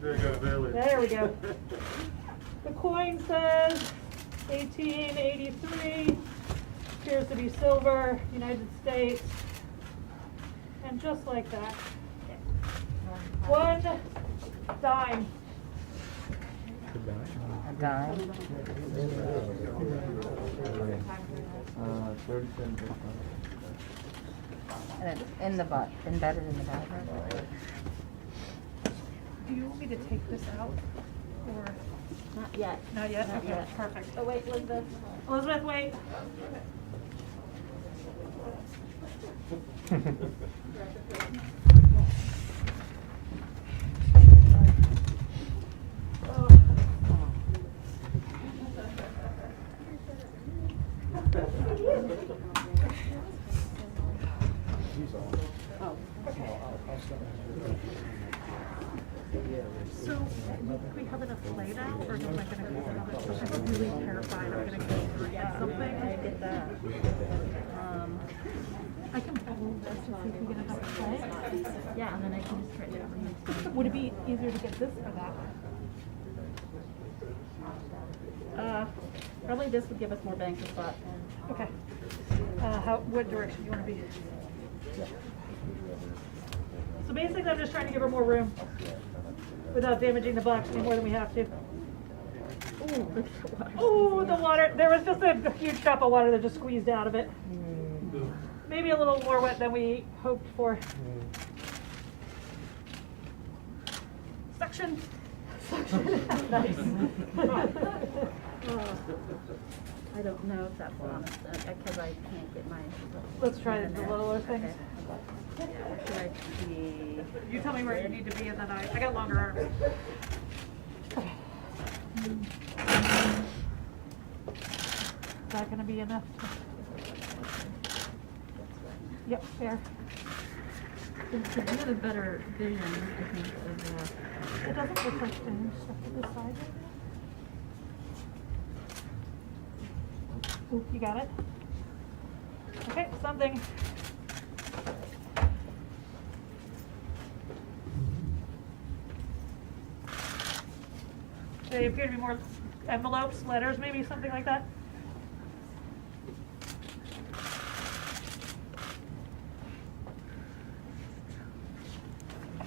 There you go, Bailey. There we go. The coin says 1883, appears to be silver, United States, and just like that, 1 dime. A dime. 30 cents. And it's in the butt, embedded in the back. Do you want me to take this out, or Not yet. not yet? Not Okay, yet. perfect. Oh, wait, Elizabeth. Elizabeth, wait. So, do we have enough play now, or am I gonna go another? I'm really terrified I'm gonna go forget something. I get that. I can pull this to see if we get enough play. Yeah, and then I can just try to. Would it be easier to get this or that? Probably this would give us more bang for buck. Okay. What direction do you want to be? So basically, I'm just trying to give her more room without damaging the box any more than we have to. Ooh, look at the water. Oh, the water. There was just a huge drop of water that just squeezed out of it. Maybe a little more wet than we hoped for. Suction. Suction. Nice. I don't know if that's honest, because I can't get my. Let's try the littler things. Okay. Yeah, or should I be? You tell me where you need to be, and then I got longer arms. Okay. Is that gonna be enough? Yep, fair. You have a better vision, I think, of It doesn't look like finished stuff to this side. Ooh, you got it? Okay, something. They appear to be more envelopes, letters, maybe something like that. I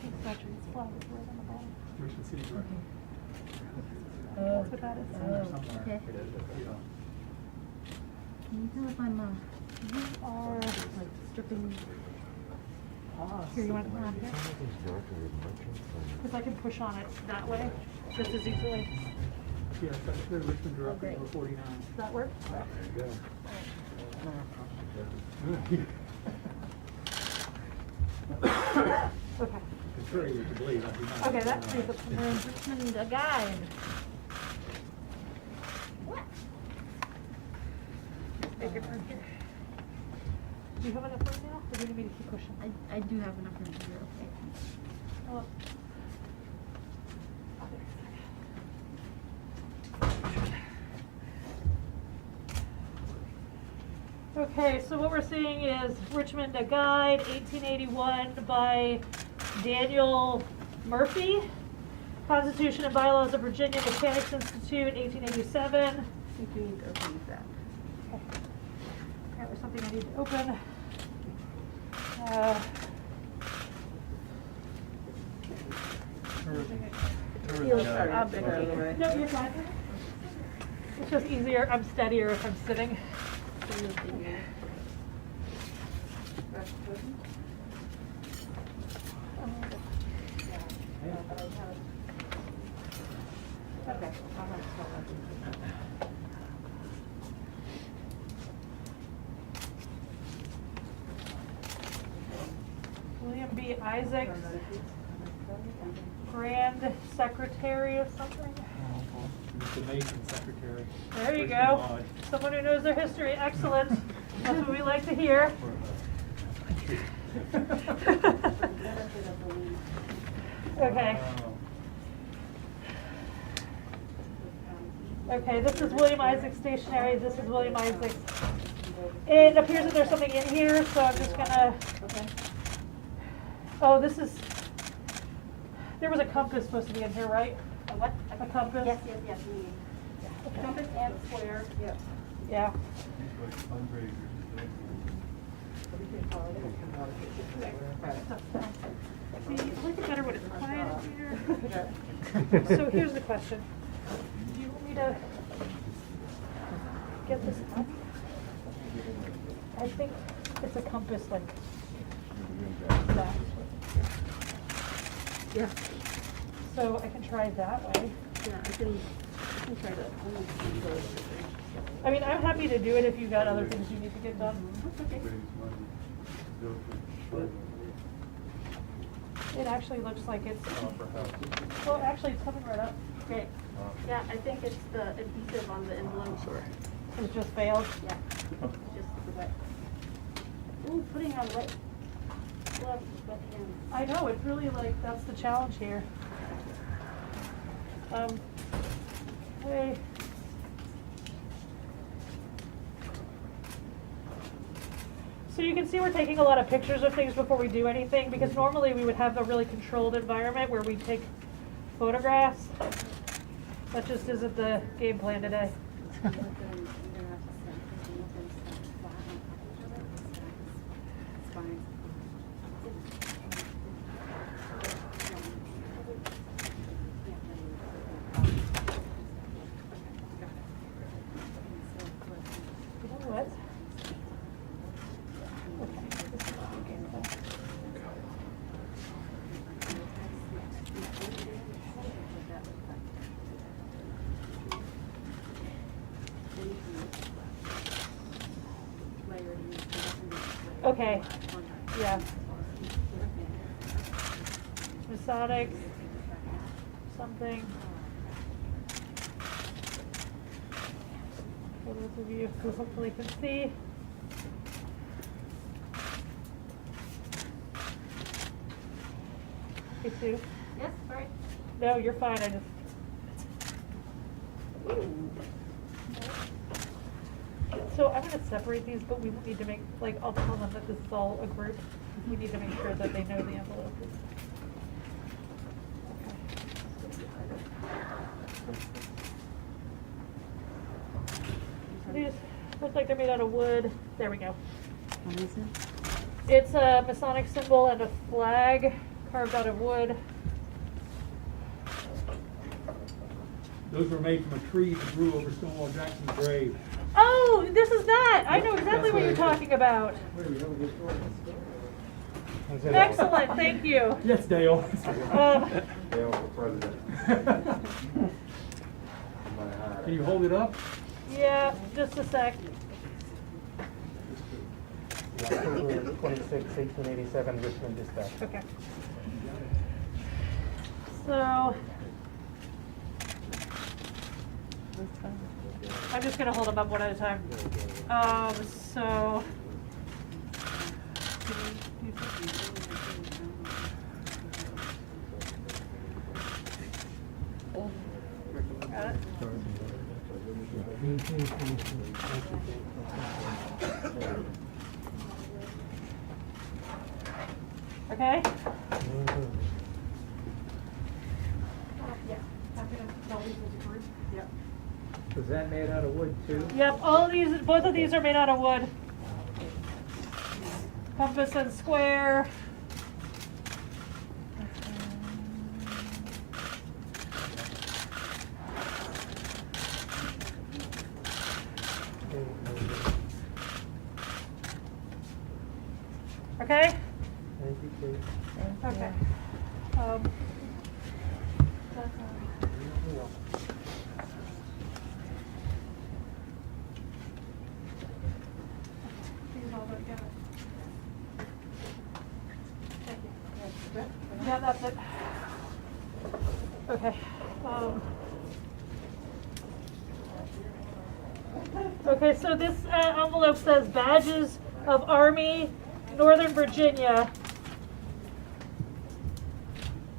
think Veterans flag is right on the bottom. Richmond City Director. Oh, That's what that is. Okay. Can you tell if I'm, You are, like stripping? here, you want to come around here? Because I can push on it that way, just as easily. Yes, that's the Richmond Director, great. number 49. Does that work? Okay. Contrary to believe, I do not. Okay, that frees up some room. Richmond, a guide. Make it right here. Do you have enough room now, or do you need me to keep pushing? I do have enough room here, okay. Oh. Okay, so what we're seeing is Richmond, a Guide, 1881 by Daniel Murphy. Constitution and Bylaws of Virginia Mechanics Institute, 1887. I think we need to open that. Okay. Apparently something I need to open. No, you're fine. It's just easier, I'm steadier if I'm sitting. William B. Isaacs, Grand Secretary of something. The Mason Secretary. There you Richmond go. Lodge. Someone who knows their history, excellent. That's what we like to hear. Okay. Okay, this is William Isaacs stationery, this is William Isaacs. It appears that there's something in here, so I'm just gonna, oh, this is, there was a compass supposed to be in here, right? A what? A compass? Yes. Compass and square. Yes. Yeah. See, I like it better when it's quiet in here. So here's the question. Do you want me to get this up? I think it's a compass like that. Yeah. So I can try that way. Yeah, I can try to. I mean, I'm happy to do it if you've got other things you need to get done. It actually looks like it's, well, actually it's coming right up. Great. Yeah, I think it's the adhesive on the envelope. Sure. It just failed. Yeah. Just the wet. Ooh, putting on wet gloves, wet hands. I know, it's really like, that's the challenge here. Okay. So you can see we're taking a lot of pictures of things before we do anything, because normally we would have a really controlled environment where we take photographs. That just isn't the game plan today. You know what? Okay, yeah. Masonic, something. For those of you who hopefully can see. Hey Sue. Yes, sorry. No, you're fine, I just. So I'm gonna separate these, but we need to make, like, I'll tell them that this is all a group. We need to make sure that they know the envelope is. Okay. These look like they're made out of wood. There we go. What is it? It's a Masonic symbol and a flag carved out of wood. Those were made from a tree that grew over Stonewall Jackson's grave. Oh, this is that. I know exactly That's what you're what it is. talking about. Excellent, thank you. Yes, Dale. Dale for president. Can you hold it up? Yeah, just a sec. October 26, 1887, Richmond Dispatch. Okay. So, I'm just gonna hold them up one at a time. So. Got it? Okay? Was that made out of wood too? Yep, all of these, both of these are made out of wood. Compass and square. Okay? Okay. Yeah, that's it. Okay. Okay, so this envelope says badges of Army, Northern Virginia.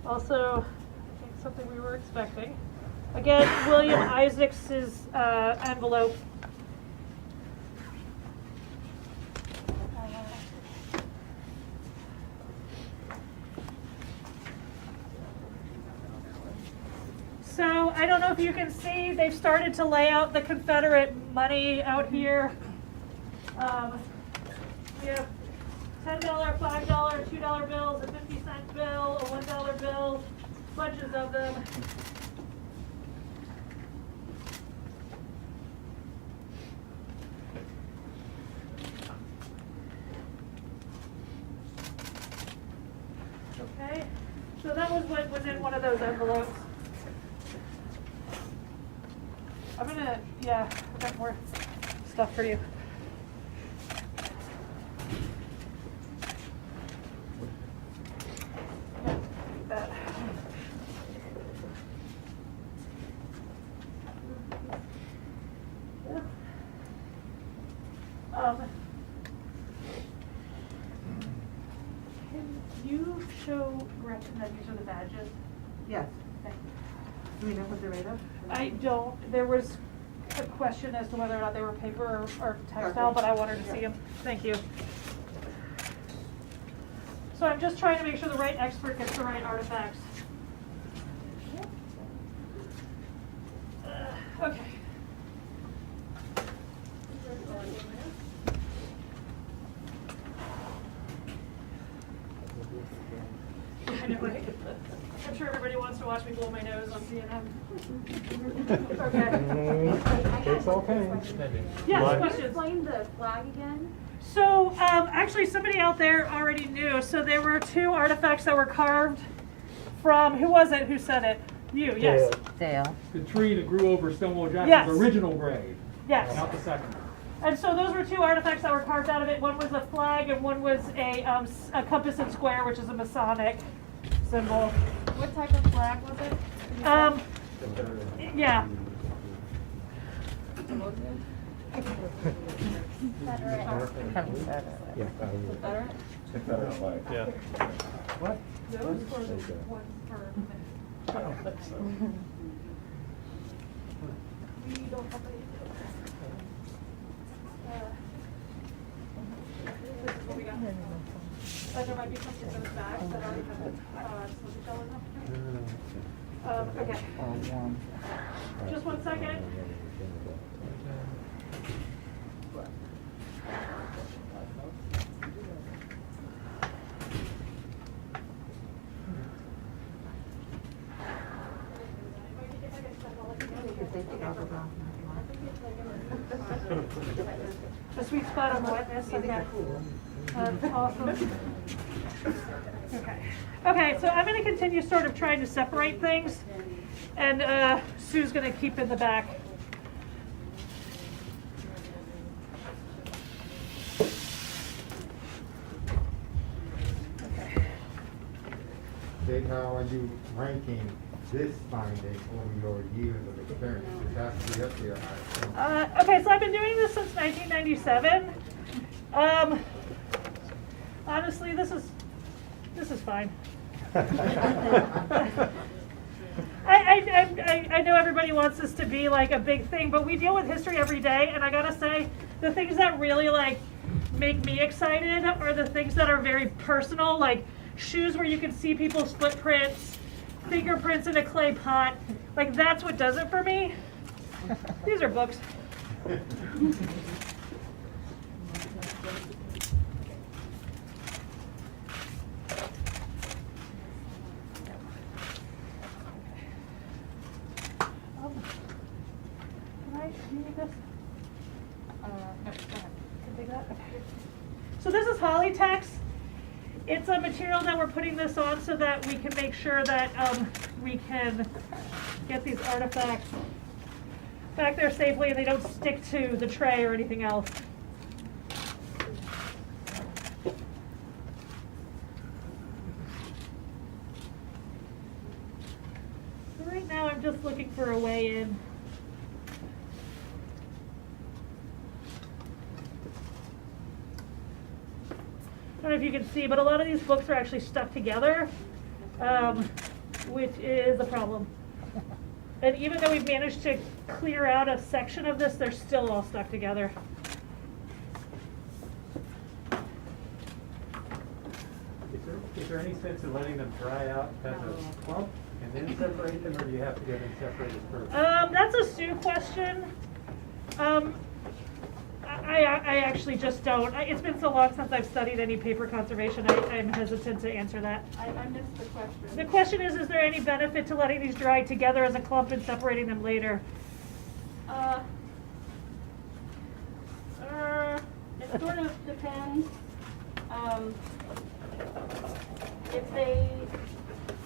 Also, I think something we were expecting. Again, William Isaacs' envelope. So I don't know if you can see, they've started to lay out the Confederate money out here. We have $10, $5, $2 bills, a 50-cent bill, a $1 bill, bunches of them. Okay, so that was what was in one of those envelopes. I'm gonna, yeah, I've got more stuff for you. That. Can you show Gretchen that these are the badges? Yes. Thank you. Do we know what they're made of? I don't, there was a question as to whether or not they were paper or textile, Okay. but I wanted to see them. Thank you. So I'm just trying to make sure the right expert gets the right artifacts. Okay. I know, right? I'm sure everybody wants to watch me blow my nose on CNN. Okay. It's okay. Yes, What? questions? Explain the flag again. So, actually, somebody out there already knew. So there were two artifacts that were carved from, who was it? Who said it? You, yes. Dale. The tree that grew over Stonewall Jackson's Yes. original grave, Yes. not the second one. And so those were two artifacts that were carved out of it. One was a flag and one was a compass and square, which is a Masonic symbol. What type of flag was it? Yeah. Yeah. Confederate flag. Yeah. What? Those were the ones for. I don't think so. We don't have any. This is what we got. But there might be something in those bags that already have something in them. Okay. Just 1 second. The sweet spot on wetness, okay. That's awesome. Okay. Okay, so I'm gonna continue sort of trying to separate things, and Sue's gonna keep in the back. Dave, how are you ranking this finding over your years of experience? It has to be up here, I assume. Okay, so I've been doing this since 1997. Honestly, this is fine. I know everybody wants this to be like a big thing, but we deal with history every day, and I gotta say, the things that really like make me excited are the things that are very personal, like shoes where you can see people's footprints, fingerprints in a clay pot. Like that's what does it for me. These are books. Do you need this? No, go ahead. Can take that? Okay. So this is Polytex. It's a material that we're putting this on so that we can make sure that we can get these artifacts back there safely and they don't stick to the tray or anything else. So right now I'm just looking for a way in. I don't know if you can see, but a lot of these books are actually stuck together, which is a problem. And even though we've managed to clear out a section of this, they're still all stuck together. Is there any sense in letting them dry out as a clump and then separate them, or do you have to get them separated first? That's a Sue question. I actually just don't. It's been so long since I've studied any paper conservation, I'm hesitant to answer that. I missed the question. The question is there any benefit to letting these dry together as a clump and separating them later? It sort of depends.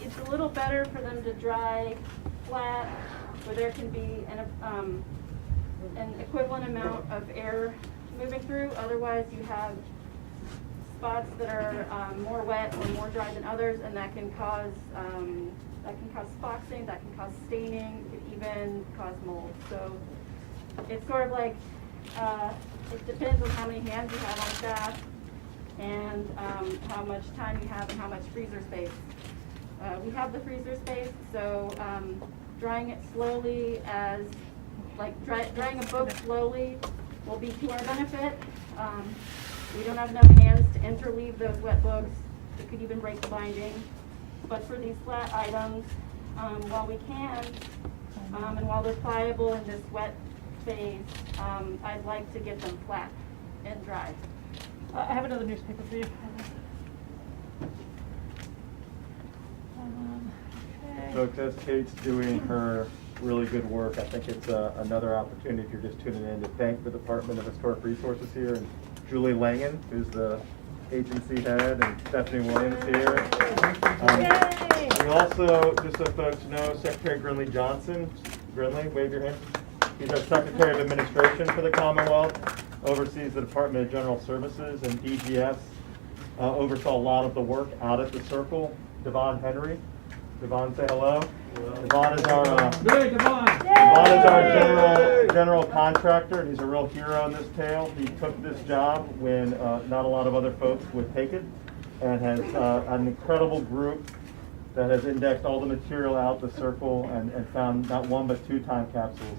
It's a little better for them to dry flat, where there can be an equivalent amount of air moving through. Otherwise, you have spots that are more wet or more dry than others, and that can cause foxing, that can cause staining, it can even cause mold. So it's sort of like it depends on how many hands you have on staff and how much time you have and how much freezer space. We have the freezer space, so drying it slowly drying a book slowly will be to our benefit. We don't have enough hands to interleave those wet books. It could even break the binding. But for these flat items, while we can, and while they're pliable in this wet phase, I'd like to get them flat and dry. I have another newspaper for you. Okay. Folks, as Kate's doing her really good work, I think it's another opportunity, if you're just tuning in, to thank the Department of Historic Resources here, and Julie Langen, who's the agency head, and Stephanie Williams here. We also, just so folks know, Secretary Grinley Johnson. Grinley, wave your hand. He's our Secretary of Administration for the Commonwealth, oversees the Department of General Services, and DGS oversaw a lot of the work out at the Circle. Devon Henry. Devon, say hello. Devon is our general contractor. He's a real hero in this tale. He took this job when not a lot of other folks would take it, and has an incredible group that has indexed all the material out the Circle and found not one but 2 time capsules.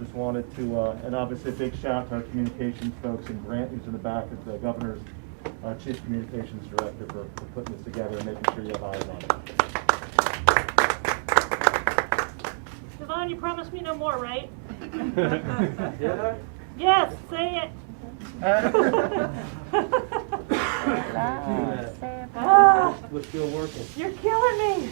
Just wanted to, and obviously a big shout out to our communications folks, and Grant, who's in the back, is the Governor's Chief Communications Director, for putting this together and making sure you have eyes on it. Devon, you promised me no more, right? Yeah. Yes, say it. We're still working. You're killing me.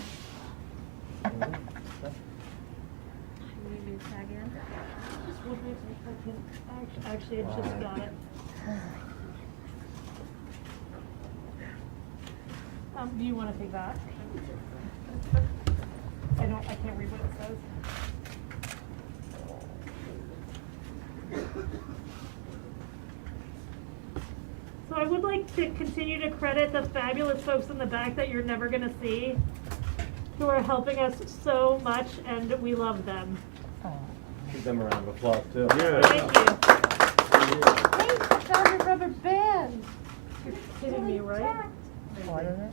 Actually, I just got it. Do you want to take that? I can't read what it says. So I would like to continue to credit the fabulous folks in the back that you're never going to see, who are helping us so much, and we love them. Give them a round of applause too. Thank you. Hey, found your rubber band. You're kidding me, right? What is it?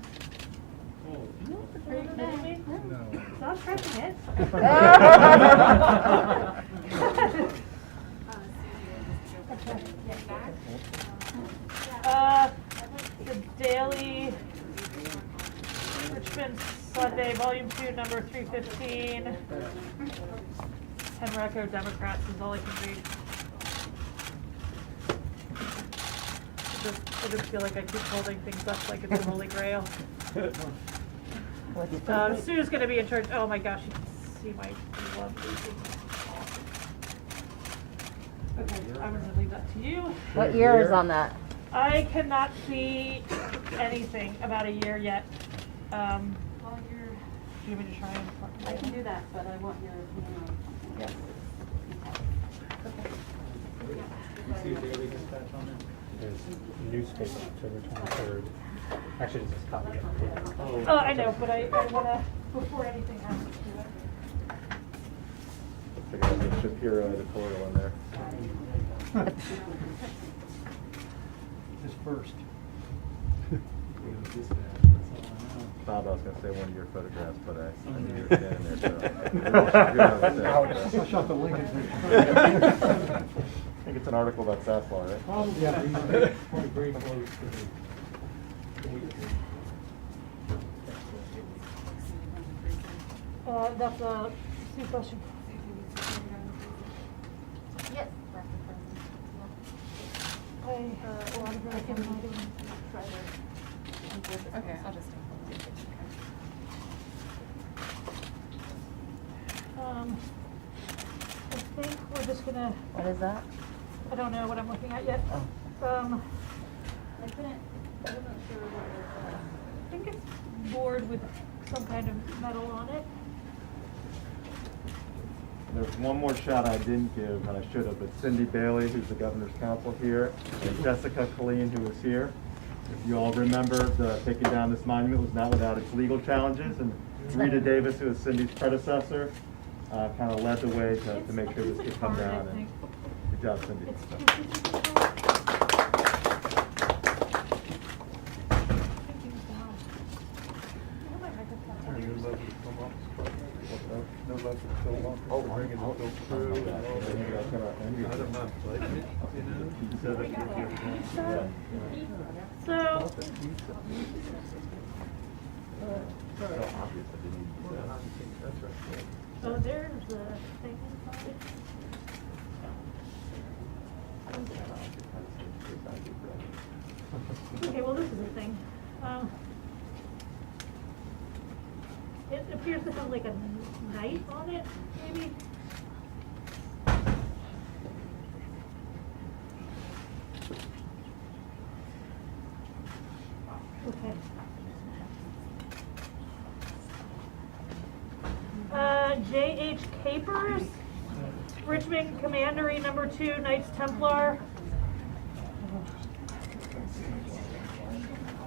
Are you kidding me? No. Stop pressing it. The Daily Richmond Sunday, Volume 2, number 315. Henrico Democrats is all I can read. I just feel like I keep holding things up like it's the Holy Grail. Sue's gonna be in charge. Oh my gosh, you can see my love. Okay, I'm gonna leave that to you. What year is on that? I cannot see anything about a year yet. Well, do you want me to try and? I can do that, but I want your, Yes. You see a daily dispatch on it? There's newspaper, October 23rd. Actually, it's just copy it. Oh, I know, but I wanna, before anything happens to it. Looks like there's a Shapiro editorial in there. His first. Bob, I was gonna say one of your photographs, but I knew you were standing there, so. I shot the Lincoln I think it's an article about Sasslaw, right? Probably, yeah, he's probably very close to the week. That's a Sue question. Yes. Okay, I'll just. I think we're just gonna, What is that? I don't know what I'm looking at yet. Oh. I wasn't sure what I think it's board with some kind of metal on it. There's one more shout I didn't give, and I should have, but Cindy Bailey, who's the governor's counsel here, and Jessica Colleen, who was here. If you all remember, taking down this monument was not without its legal challenges, and Rita Davis, who was Cindy's predecessor, kind of led the way to make sure this could come down. And good job, Cindy. Oh, there's the thing inside. Okay, well, this is the thing. It appears to have like a knife on it, maybe? Okay. J.H. Capers, Richmond Commandery number 2, Knights Templar.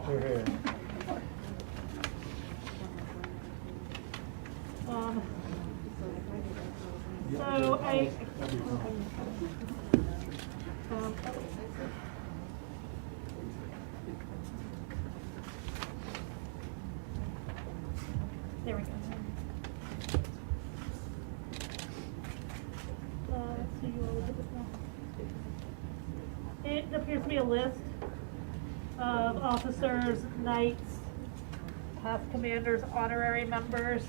So there we go. So you will look at this now. It appears to be a list of officers, knights, past commanders, honorary members.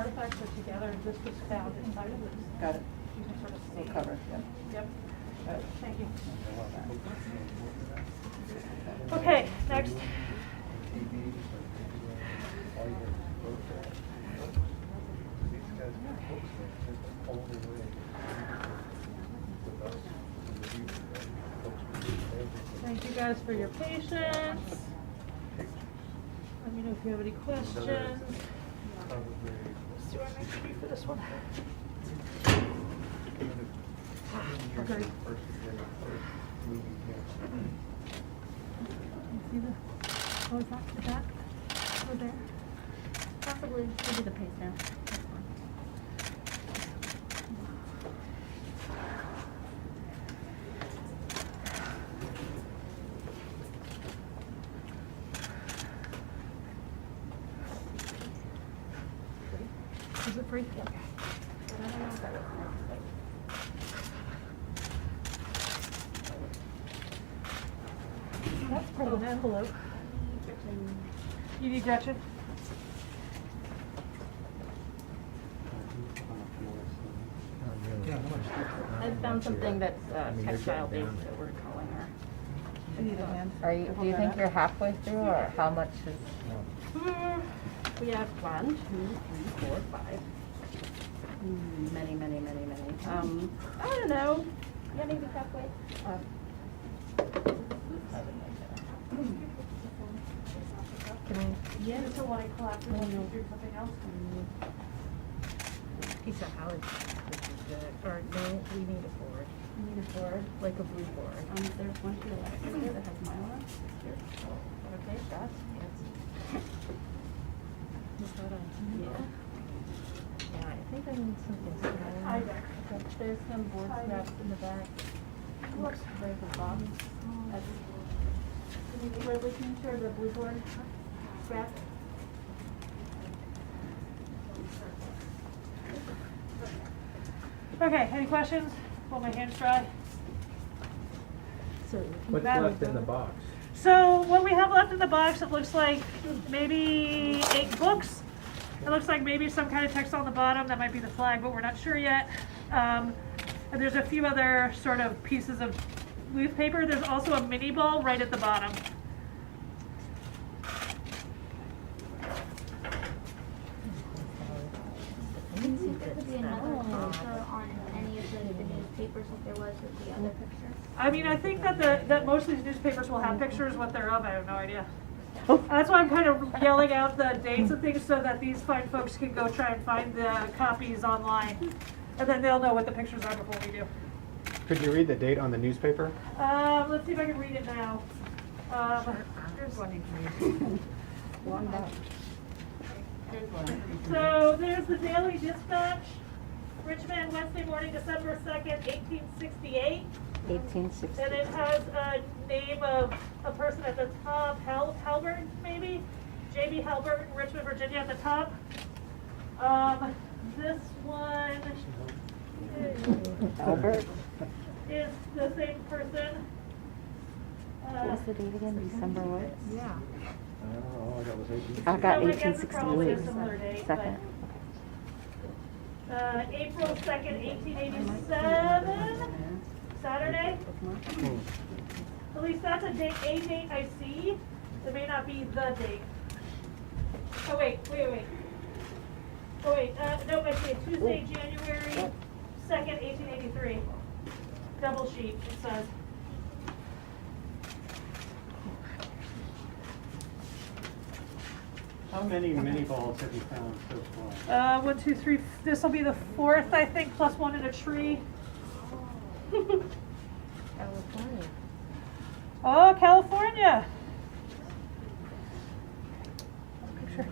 artifacts are together, this was found inside of this. Got it. You can sort of see. We'll cover, yeah. Yep. Got it. Thank you. Okay, next. Thank you guys for your patience. Let me know if you have any questions. Let's do our next review for this one. Okay. See the, oh, is that the back? Oh, there? Possibly, maybe the pace now. That's fine. Is it free? Okay. But I don't know if that was That's part of an envelope. You need Gretchen? I found something that's textile based that we're calling our. I need a hand. Are you, do you think you're halfway through, or how much is? We have 1, 2, 3, 4, 5. Many. I don't know. Yeah, maybe halfway. Yeah. Just a white clock. Do something else? Piece of Holly, which is good, or no, we need a board. We need a board. Like a blue board. There's one to the left over here that has Mylar. Here. Okay, that's. Yeah. Yeah, I think I need something smaller. Hi there. There's some board scraps in the back. Looks very good, Bob. That's. We're listening to the blue board scrap. Okay, any questions? While my hands dry. What's left in the box? So what we have left in the box, it looks like maybe 8 books. It looks like maybe some kind of text on the bottom. That might be the flag, but we're not sure yet. And there's a few other sort of pieces of loose paper. There's also a mini ball right at the bottom. Can you see if there could be another picture on any of the newspapers if there was with the other picture? I mean, I think that that most of these newspapers will have pictures. What they're of, I have no idea. That's why I'm kind of yelling out the dates and things so that these fine folks can go try and find the copies online. And then they'll know what the pictures are before we do. Could you read the date on the newspaper? Let's see if I can read it now. Here's one in So there's the Daily Dispatch, Richmond, Wednesday morning, December 2nd, 1868. 1860. And it has a name of a person at the top, Halbert, maybe? J.B. Halbert in Richmond, Virginia at the top. This one Albert. is the same person. What was the date again? December what? Yeah. Oh, that was 18. I got So I guess it's probably a 1868. similar date, Second. April 2nd, 1887, Saturday. At least that's a date I see. It may not be the date. Oh, wait. Oh, wait, no, I see it, Tuesday, January 2nd, 1883. Double sheet, it says. How many mini balls have you found so far? 1, 2, 3, this will be the 4th, I think, plus one in a tree. California. Oh, California. Picture.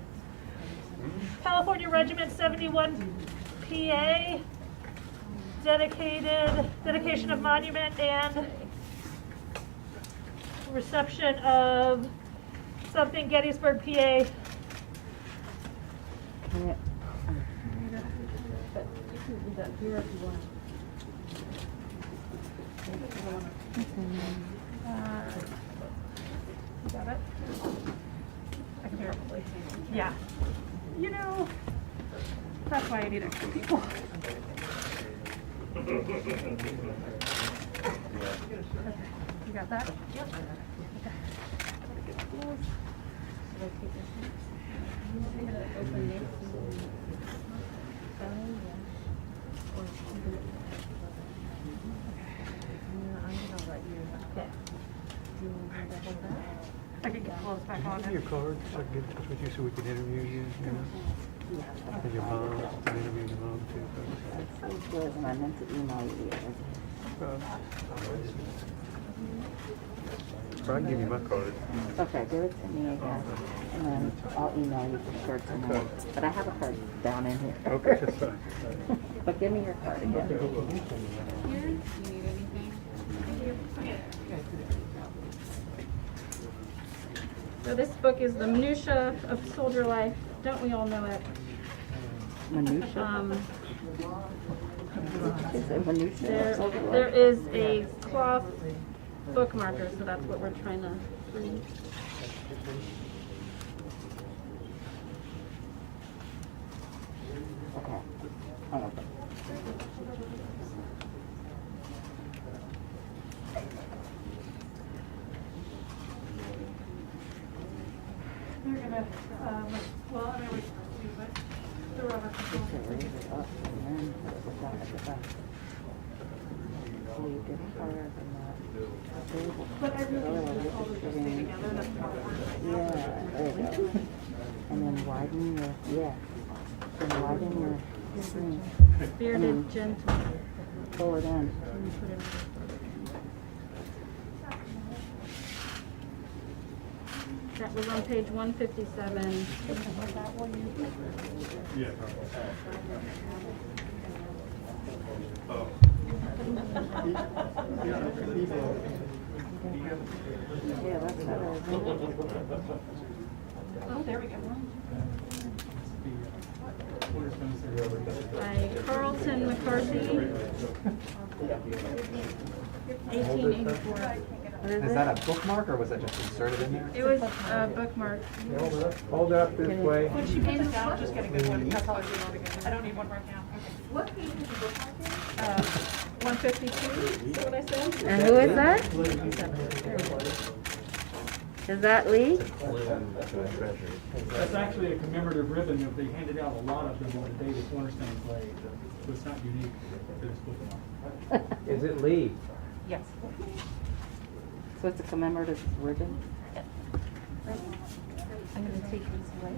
California Regiment 71 PA, dedication of monument and reception of something Gettysburg, PA. Yeah. But you can do that here if you want. You got it? I can probably. Yeah. You know, That's why I need extra people. You got that? Yep. I can get clothes back on. Give me your card so I can get in touch with you so we can interview you. And your mom, I can interview your mom too. That sounds good, and I meant to email you the other day. So I can give you my card. Okay, give it to me again, and then I'll email you for sure tonight. But I have a card down in here. Okay, that's fine. But give me your card again. So this book is the minutia of soldier life. Don't we all know it? Minutia? Is it minutia? There is a cloth bookmarker, so that's what we're trying to read. Okay. Hold on. You're gonna, well, I mean, we can do it. The rubber. Okay, raise it up and then put it down at the back. So you get higher than that. But I really think all of this stay together, that's how it works. Yeah, there you go. And then widen your, yeah. Then widen your screen. Bearded gentleman. Pull it in. That was on page 157. Yeah. Yeah, that's better, isn't it? Oh, there we go. By Carlton McCarthy. 1884. Is that a bookmark or was that just inserted in there? It was a bookmark. Hold it up this way. When she pulls it down, just get a good one. That's all I do all together. I don't need one right now. What page is the bookmark in? 152, is that what I said? And who is that? Is that Lee? That's actually a commemorative ribbon that they handed out a lot of them on the day that Cornerstone played, so it's not unique to this book. Is it Lee? Yes. So it's a commemorative ribbon? I'm gonna take these away.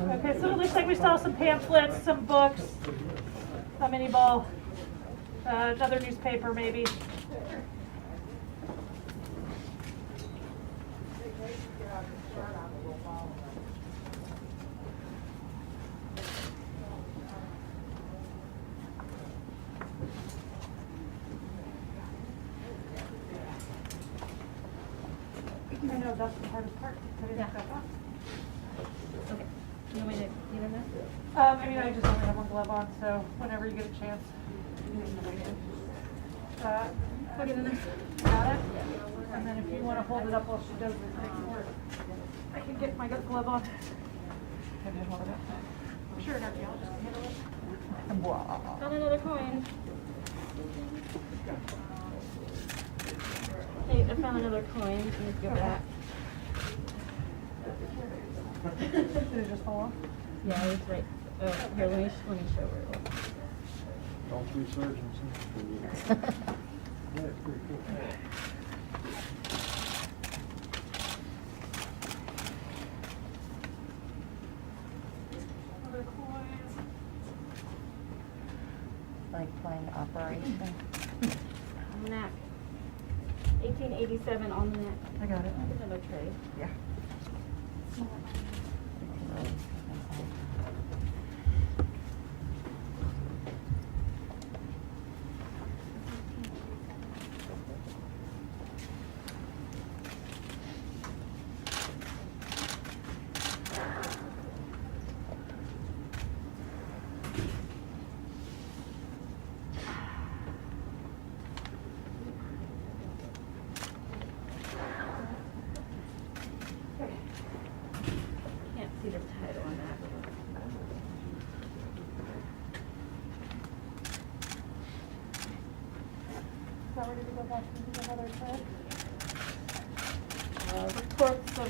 Okay, so it looks like we saw some pamphlets, some books, a mini ball, another newspaper maybe. I know that's the hardest part, putting Yeah. stuff on. Okay. You want me to get in there? I mean, I just only have one glove on, so whenever you get a chance. Put it in there. Got it? And then if you want to hold it up while she does this thing, or I can get my glove on. Can I hold it up? I'm sure an archaeologist can handle it. Found another coin. Hey, I found another coin. Let's go back. Did it just fall off? Yeah, it was right. Here, let me show where it was. All three surgeons. That's pretty cool. Other coins. Like playing Operation. Almanac. 1887 almanac. I got it. Another trade. Yeah.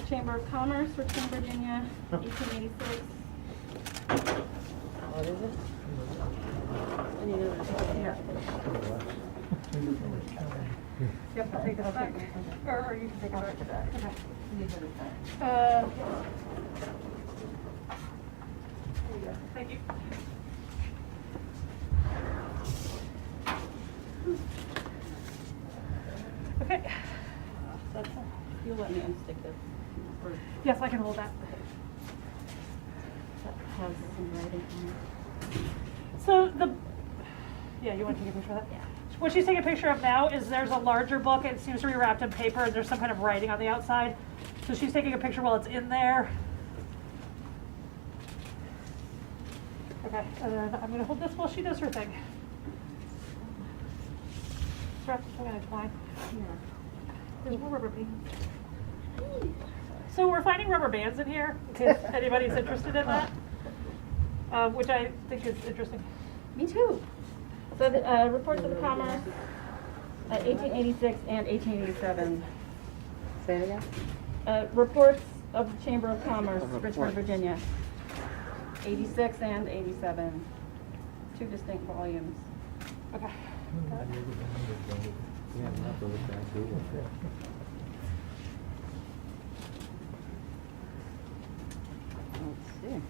Chamber of Commerce, Richmond, Virginia, 1886. What is it? And you know Yeah. You have to take it back, or you can take it back to that. Okay. There you go. Thank you. Okay. That's, you'll let me unstick this. Or Yes, I can hold that. that has some writing on it. So yeah, you want to take a picture of that? Yeah. What she's taking a picture of now is there's a larger book. It seems to be wrapped in paper, and there's some kind of writing on the outside. So she's taking a picture while it's in there. Okay, and then I'm going to hold this while she does her thing. Strap this one at twine. There's more rubber bands. So we're finding rubber bands in here, if anybody's interested in that, which I think is interesting. Me too. So the reports of the Commerce, 1886 and 1887. Say it again? Reports of the Chamber of Commerce, Richmond, Virginia, 86 and 87. 2 distinct volumes. Okay. Let's see.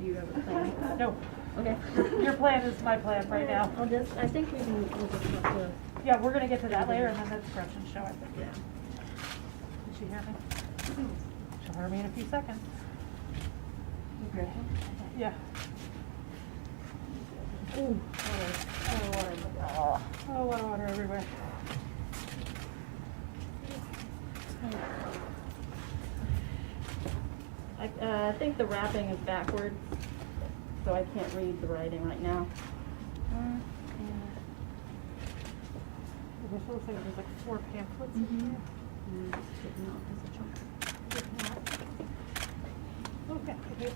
Do you have a plan? No. Okay. Your plan is my plan right now. I think we'll just have to. Yeah, we're going to get to that later, and then that's Gretchen's show, I think. Yeah. Did she hear me? She'll hear me in a few seconds. Okay. Yeah. Ooh, water. Oh, water everywhere. I think the wrapping is backwards, so I can't read the writing right now. This looks like there's like 4 pamphlets in here. Okay, okay, there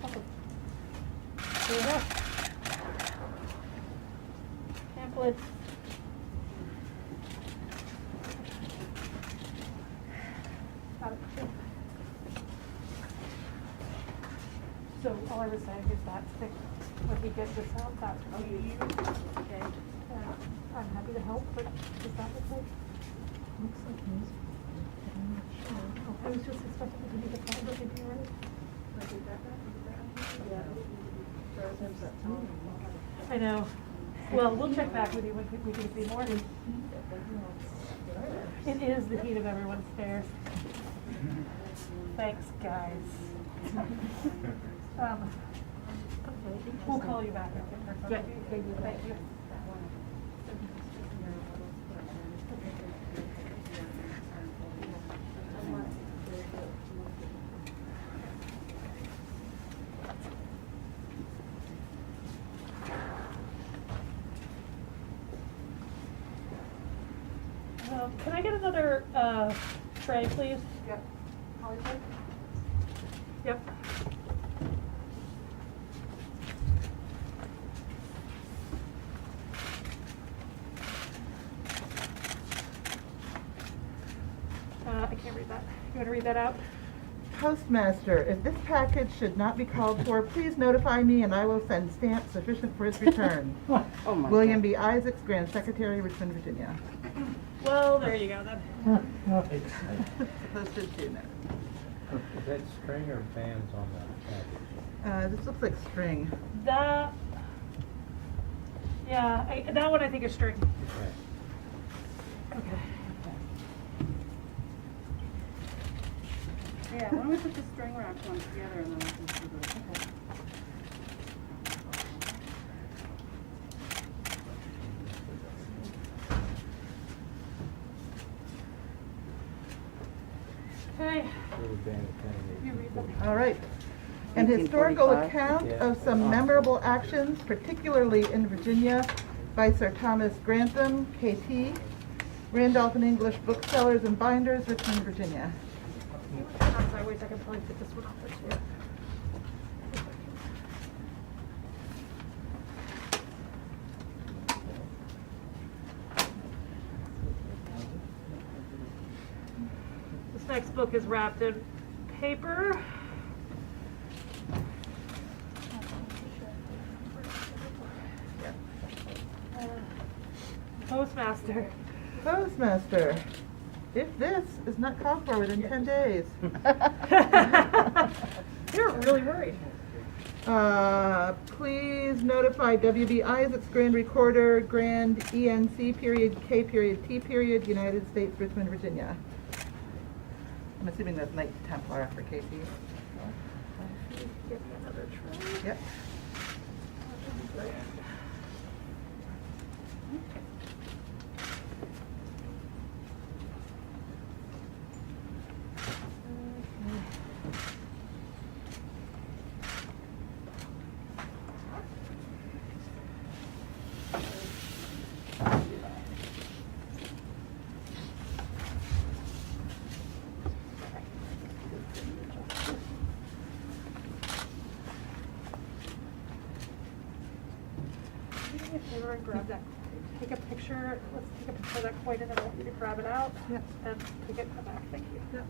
you go. Pamphlets. Got it. So all I was saying is that when he gets this out, that's what you use. Okay. I'm happy to help, but does that look like? Looks like news. I'm not sure. Oh, I was just expecting it to be the front, but maybe you're right. I know. Well, we'll check back with you when we can see more. It is the heat of everyone's stares. Thanks, guys. We'll call you back after. Good. Thank you. Can I get another tray, please? Yep. Yep. I can't read that. You want to read that out? Postmaster, if this package should not be called for, please notify me and I will send stamps sufficient for its return. Oh my William God. B. Isaacs, Grand Secretary, Richmond, Virginia. Well, there you go then. Posted to that. Is that string or bands on that package? This looks like string. That, yeah, that one I think is string. Okay. Okay. Yeah, why don't we put the string wrapped one together and then we can see the. Okay. Okay. You read that? All right. An historical 1945? account of some memorable actions, particularly in Virginia, by Sir Thomas Grantham, KT, Randolph and English Booksellers and Binders, Richmond, Virginia. Sideways, I can probably fit this one off there too. This next book is wrapped in paper. Postmaster. Postmaster, if this is not called for within 10 days. You're really worried. Please notify W.B. Isaacs, Grand Recorder, Grand ENC period, K period, T period, United States, Richmond, Virginia. I'm assuming that's Knight Templar after KC. Give me another try. Yep. Grab that, take a picture, let's take a picture of that coin and then I want you to grab it out. Yep. And take it, come back, thank you. Yep.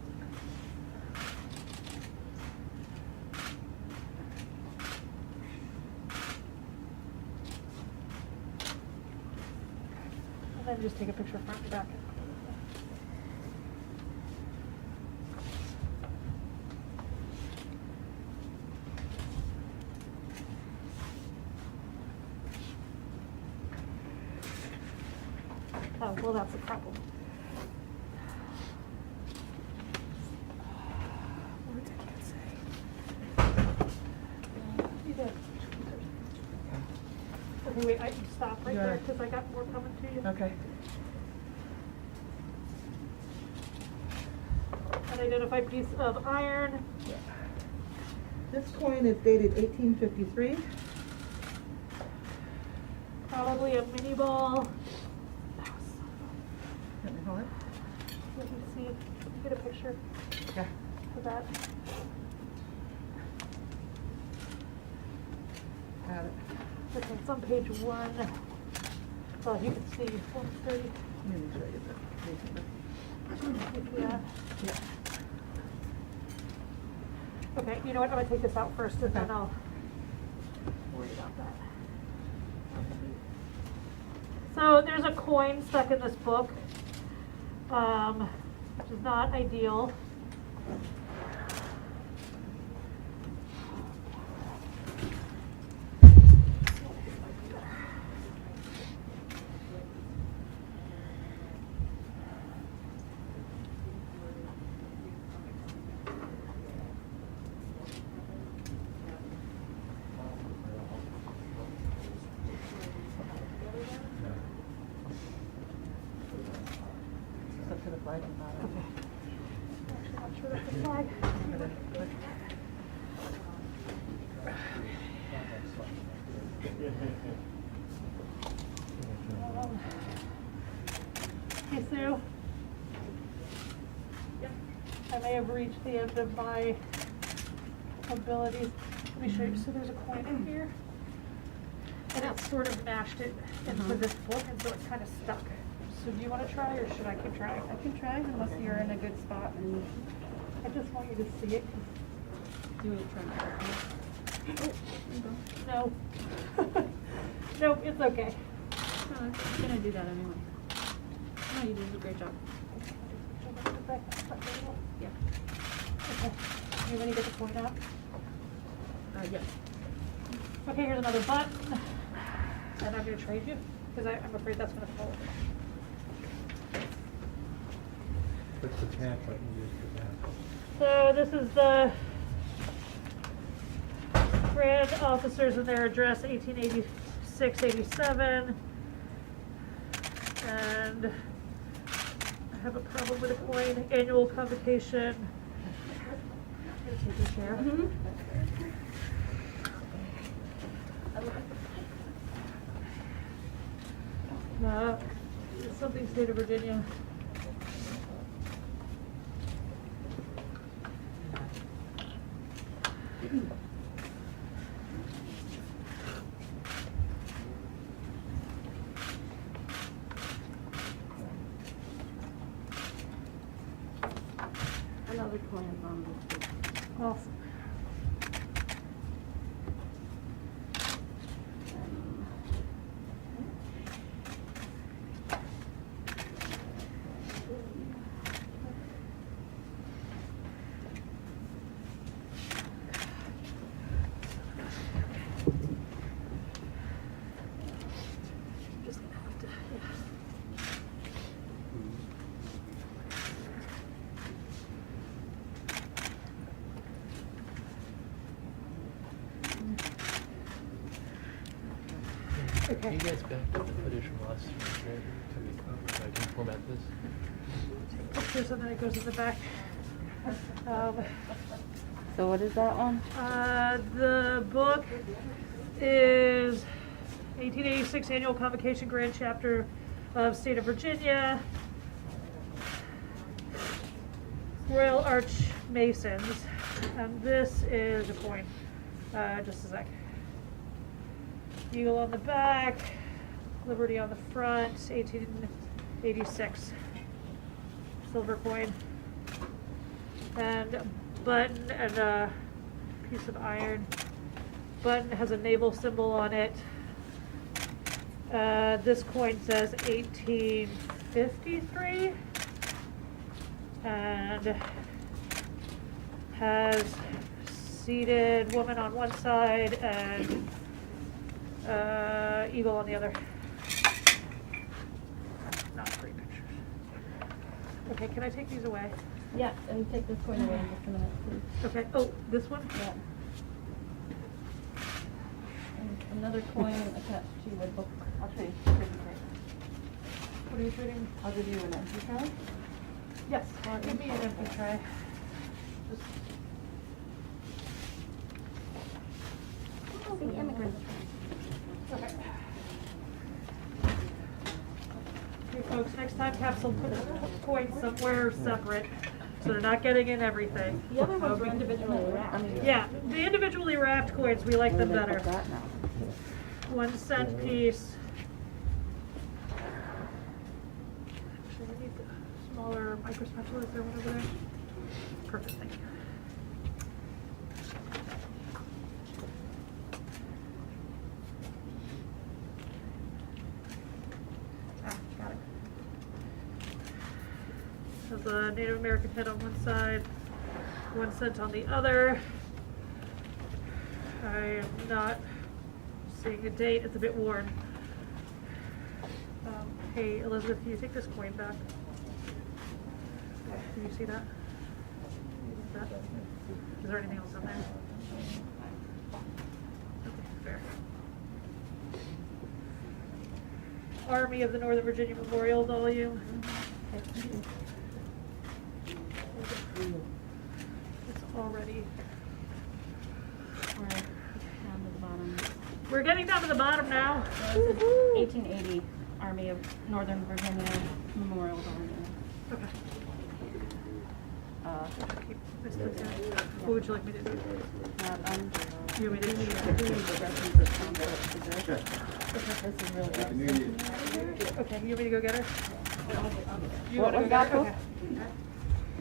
And then just take a picture front and back. Oh, well, that's a problem. Words I can't say. You did. Okay, wait, I can stop right there because I got more coming to you. Okay. An identified piece of iron. This coin is dated 1853. Probably a mini ball. Let me hold it. Let me see, get a picture Yeah. of that. Got it. Okay, it's on page 1. Well, you can see 130. Let me make sure I get that. Yeah. Yeah. Okay, you know what, I'm gonna take this out first and then I'll worry about that. So there's a coin stuck in this book, which is not ideal. Up to the flag and bottom. Okay. Actually, not sure that's the flag. Hey, Sue. I may have reached the end of my abilities. Let me show you. So there's a coin in here. And it's sort of mashed it into this book, and so it's kind of stuck. So do you want to try, or should I keep trying? I can try unless you're in a good spot and I just want you to see it. do it from No. Nope, it's okay. I'm gonna do that anyway. No, you did a great job. Yeah. Okay. You ready to get the coin out? Yes. Okay, here's another button. And I'm going to trade you, because I'm afraid that's going to fall. What's the tab button used for that? So this is the grand officers and their address, 1886-87. And I have a problem with a coin. Annual convocation. Here, take your chair. It's something state of Virginia. Awesome. Just gonna have to, yeah. Can you guys back up the footage from last year so I can format this? Here's something that goes in the back. So what is that one? The book is 1886 Annual Convocation Grand Chapter of State of Virginia. Royal Arch Masons. And this is a coin. Just a sec. Eagle on the back, Liberty on the front, 1886. Silver coin. And a button and a piece of iron. Button has a naval symbol on it. This coin says 1853. And has seated woman on one side and eagle on the other. Not great pictures. Okay, can I take these away? Yeah, and take this coin away in just a minute, please. Okay, oh, this one? Yeah. And another coin attached to a book. I'll trade. What are you trading? I'll give you an empty card. Yes, give me an empty tray. The immigrants. Okay. Okay, folks, next time Capsule put the coins somewhere separate, so they're not getting in everything. The other ones were individually wrapped. Yeah, the individually wrapped coins, we like them better. 1 cent piece. Actually, I need the smaller micro spatula. Is there one over there? Perfect, thank you. Got it. Has a Native American head on one side, 1 cent on the other. I am not seeing a date, it's a bit worn. Hey, Elizabeth, can you take this coin back? Can you see that? Is there anything else on there? Okay, fair. Army of the Northern Virginia Memorial volume. It's already. We're getting down to the bottom now. 1880 Army of Northern Virginia Memorial Volume. Okay. Keep this to the side. What would you like me to do? You want me to do This is really Okay, you want me to go get her? You What want to was go that get her? book? Okay.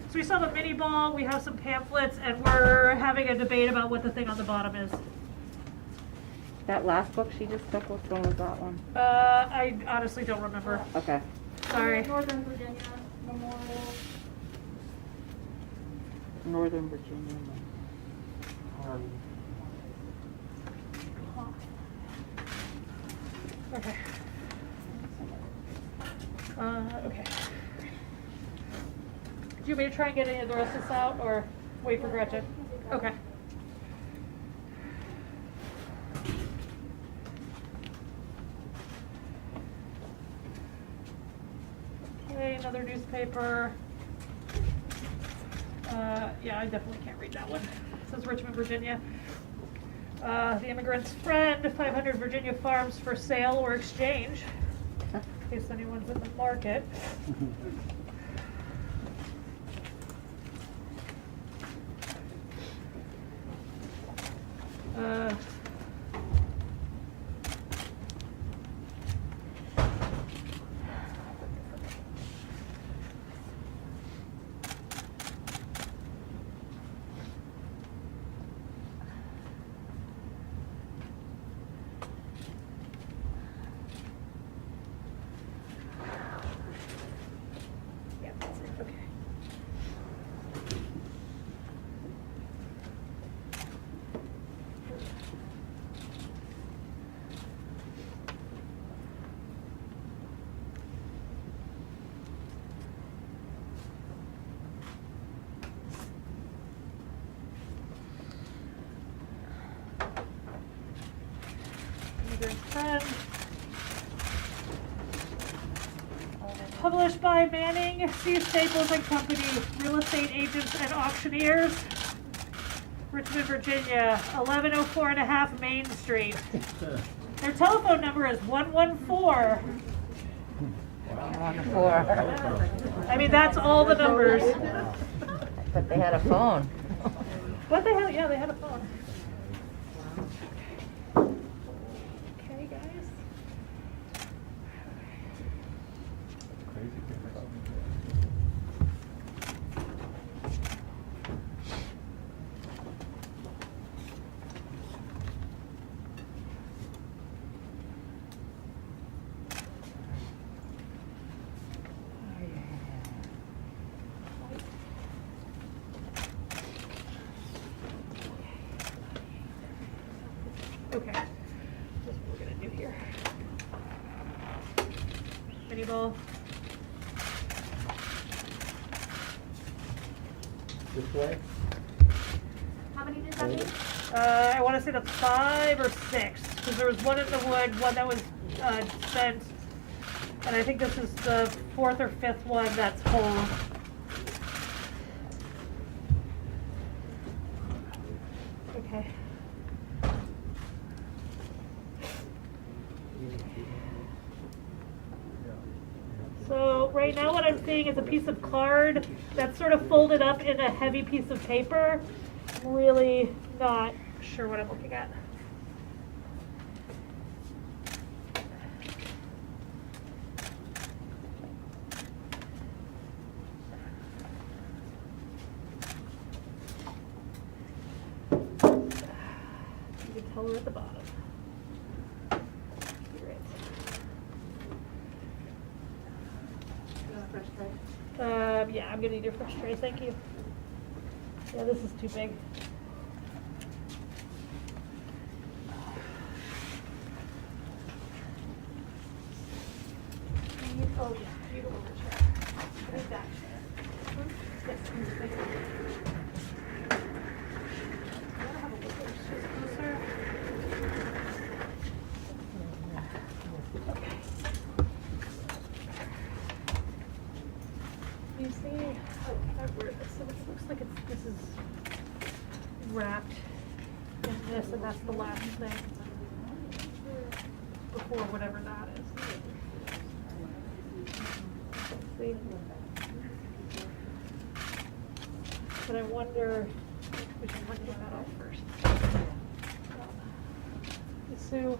So we saw the mini ball, we have some pamphlets, and we're having a debate about what the thing on the bottom is. That last book she just took, which one was that one? I honestly don't remember. Okay. Sorry. Northern Virginia Memorial. Northern Virginia. Okay. Okay. Do you want me to try and get any of the rest of this out, or wait for Gretchen? Okay. Okay, another newspaper. Yeah, I definitely can't read that one. It says Richmond, Virginia. The Immigrant's Friend, 500 Virginia farms for sale or exchange, in case anyone's in the market. Your friend. Published by Manning, C. Staples and Company, Real Estate Agents and Auctioneers, Richmond, Virginia, 1104.5 Main Street. Their telephone number is 114. I mean, that's all the numbers. But they had a phone. What the hell? Yeah, they had a phone. Okay, guys. Okay, that's what we're gonna do here. Mini ball. This way? How many does that mean? I want to say that's 5 or 6, because there was one in the wood, one that was spent, and I think this is the 4th or 5th one that's whole. Okay. So right now what I'm seeing is a piece of card that's sort of folded up in a heavy piece of paper. I'm really not sure what I'm looking at. You can tell we're at the bottom. Yeah, I'm gonna need your fresh tray, thank you. Yeah, this is too big. Oh yeah, you go over the chair. I need that chair. Yes, thank you. I wanna have a look at this closer. Okay. You see, so it looks like this is wrapped in this, and that's the last thing before whatever that is. See? But I wonder, we should look that out first. So,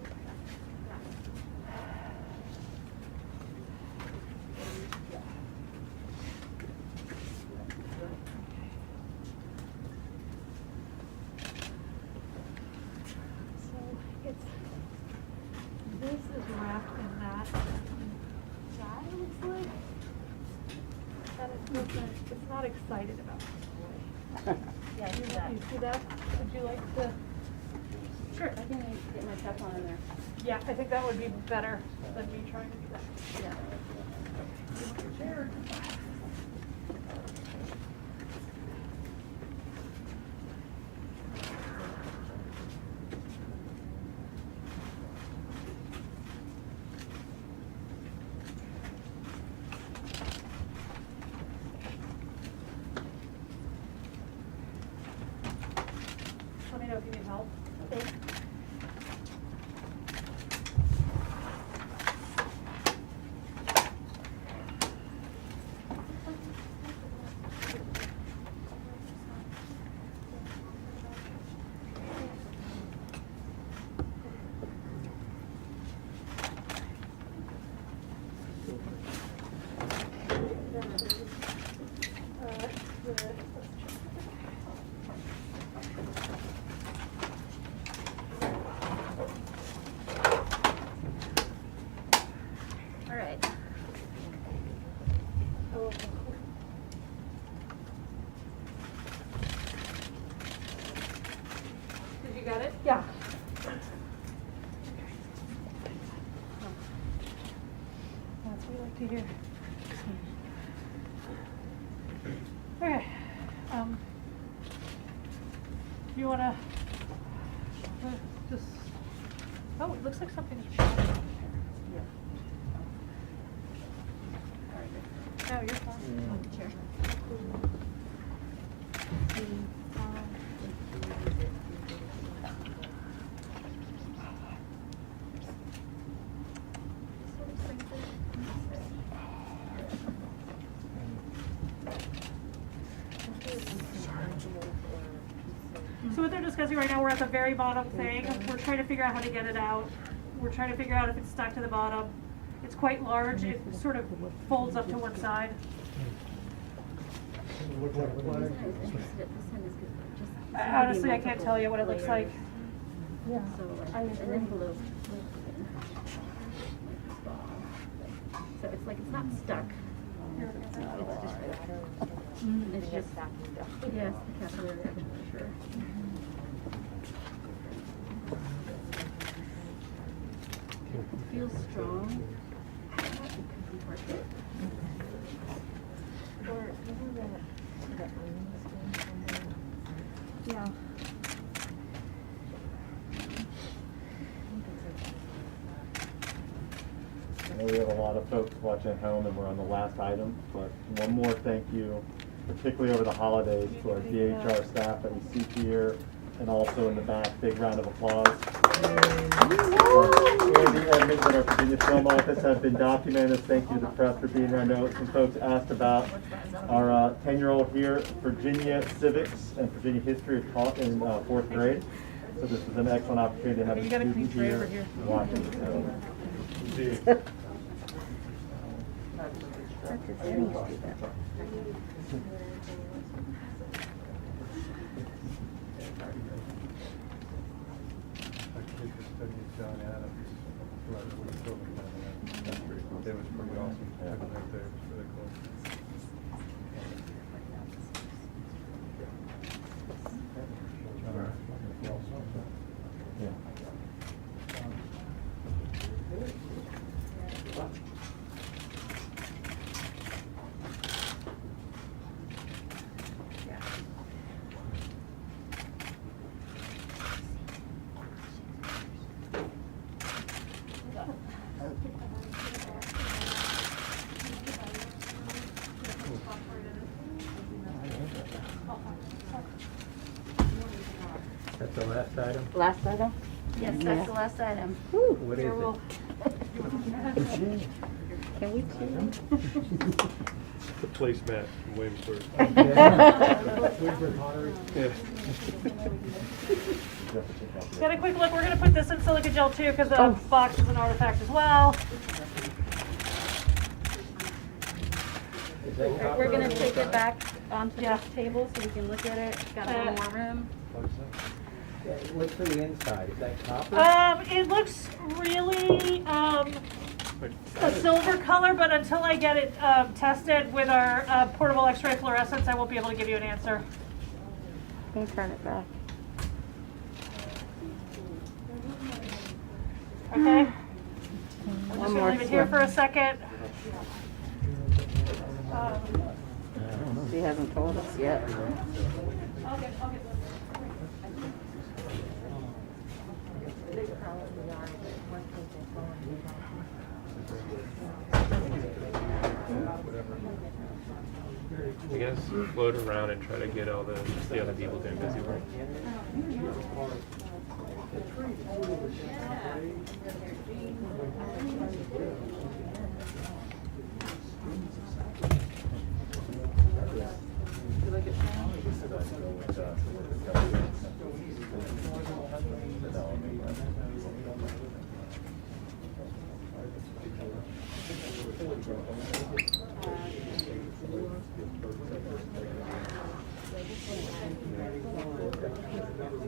this is wrapped in that. That it looks like. That it's not excited about this. Yeah, do that. You see that? Would you like to? Sure. I can get my Teflon in there. Yeah, I think that would be better than me trying to do that. Yeah. You want your chair? Let me know if you need help. Okay. All right. Did you get it? Yeah. That's what we like to hear. Okay. You wanna just? Oh, it looks like something is changed. No, you're fine. Chair. So what they're discussing right now, we're at the very bottom thing. We're trying to figure out how to get it out. We're trying to figure out if it's stuck to the bottom. It's quite large. It sort of folds up to one side. Honestly, I can't tell you what it looks like. Yeah. So like an envelope. So it's like it's not stuck. It's just yes, the capillary action for sure. It feels strong. Yeah. I know we have a lot of folks watching at home and we're on the last item, but one more thank you, particularly over the holidays, to our DHR staff that we see here and also in the back. Big round of applause. The Edmonds and our Virginia Film Office have been documenting this. Thank you to the press for being here. I know some folks asked about our 10-year-old here. Virginia civics and Virginia history are taught in 4th grade. So this is an excellent opportunity to have a student here watching. So. It was pretty awesome. Yeah. Right there. It was really cool. That's the last item? Last item? Yes, that's the last item. What is it? Can we choose? The placemat from Williamsburg. Yeah. Get a quick look. We're going to put this in silica gel too because the box is an artifact as well. Alright, we're gonna take it back onto this table so we can look at it. It's got a little more room. What's for the inside? Is that copper? It looks really a silver color, but until I get it tested with our portable X-ray fluorescence, I won't be able to give you an answer. Can you turn it back? Okay? I'm One just more gonna leave it here swim. for a second. She hasn't told us yet. I'll get I guess float around and try to get all the other people doing busy work.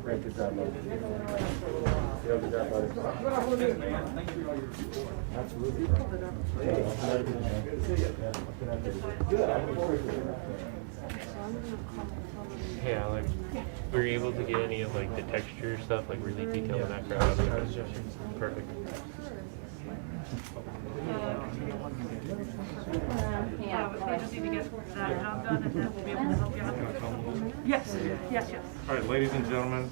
Great, good job, buddy. Yeah, good job, buddy. Absolutely. Yeah, like, were you able to get any of like the texture stuff, like really detailed in that crowd? Perfect. I just need to get that job done and then we'll be able to help you out. Yes, yes, yes. All right, ladies and gentlemen,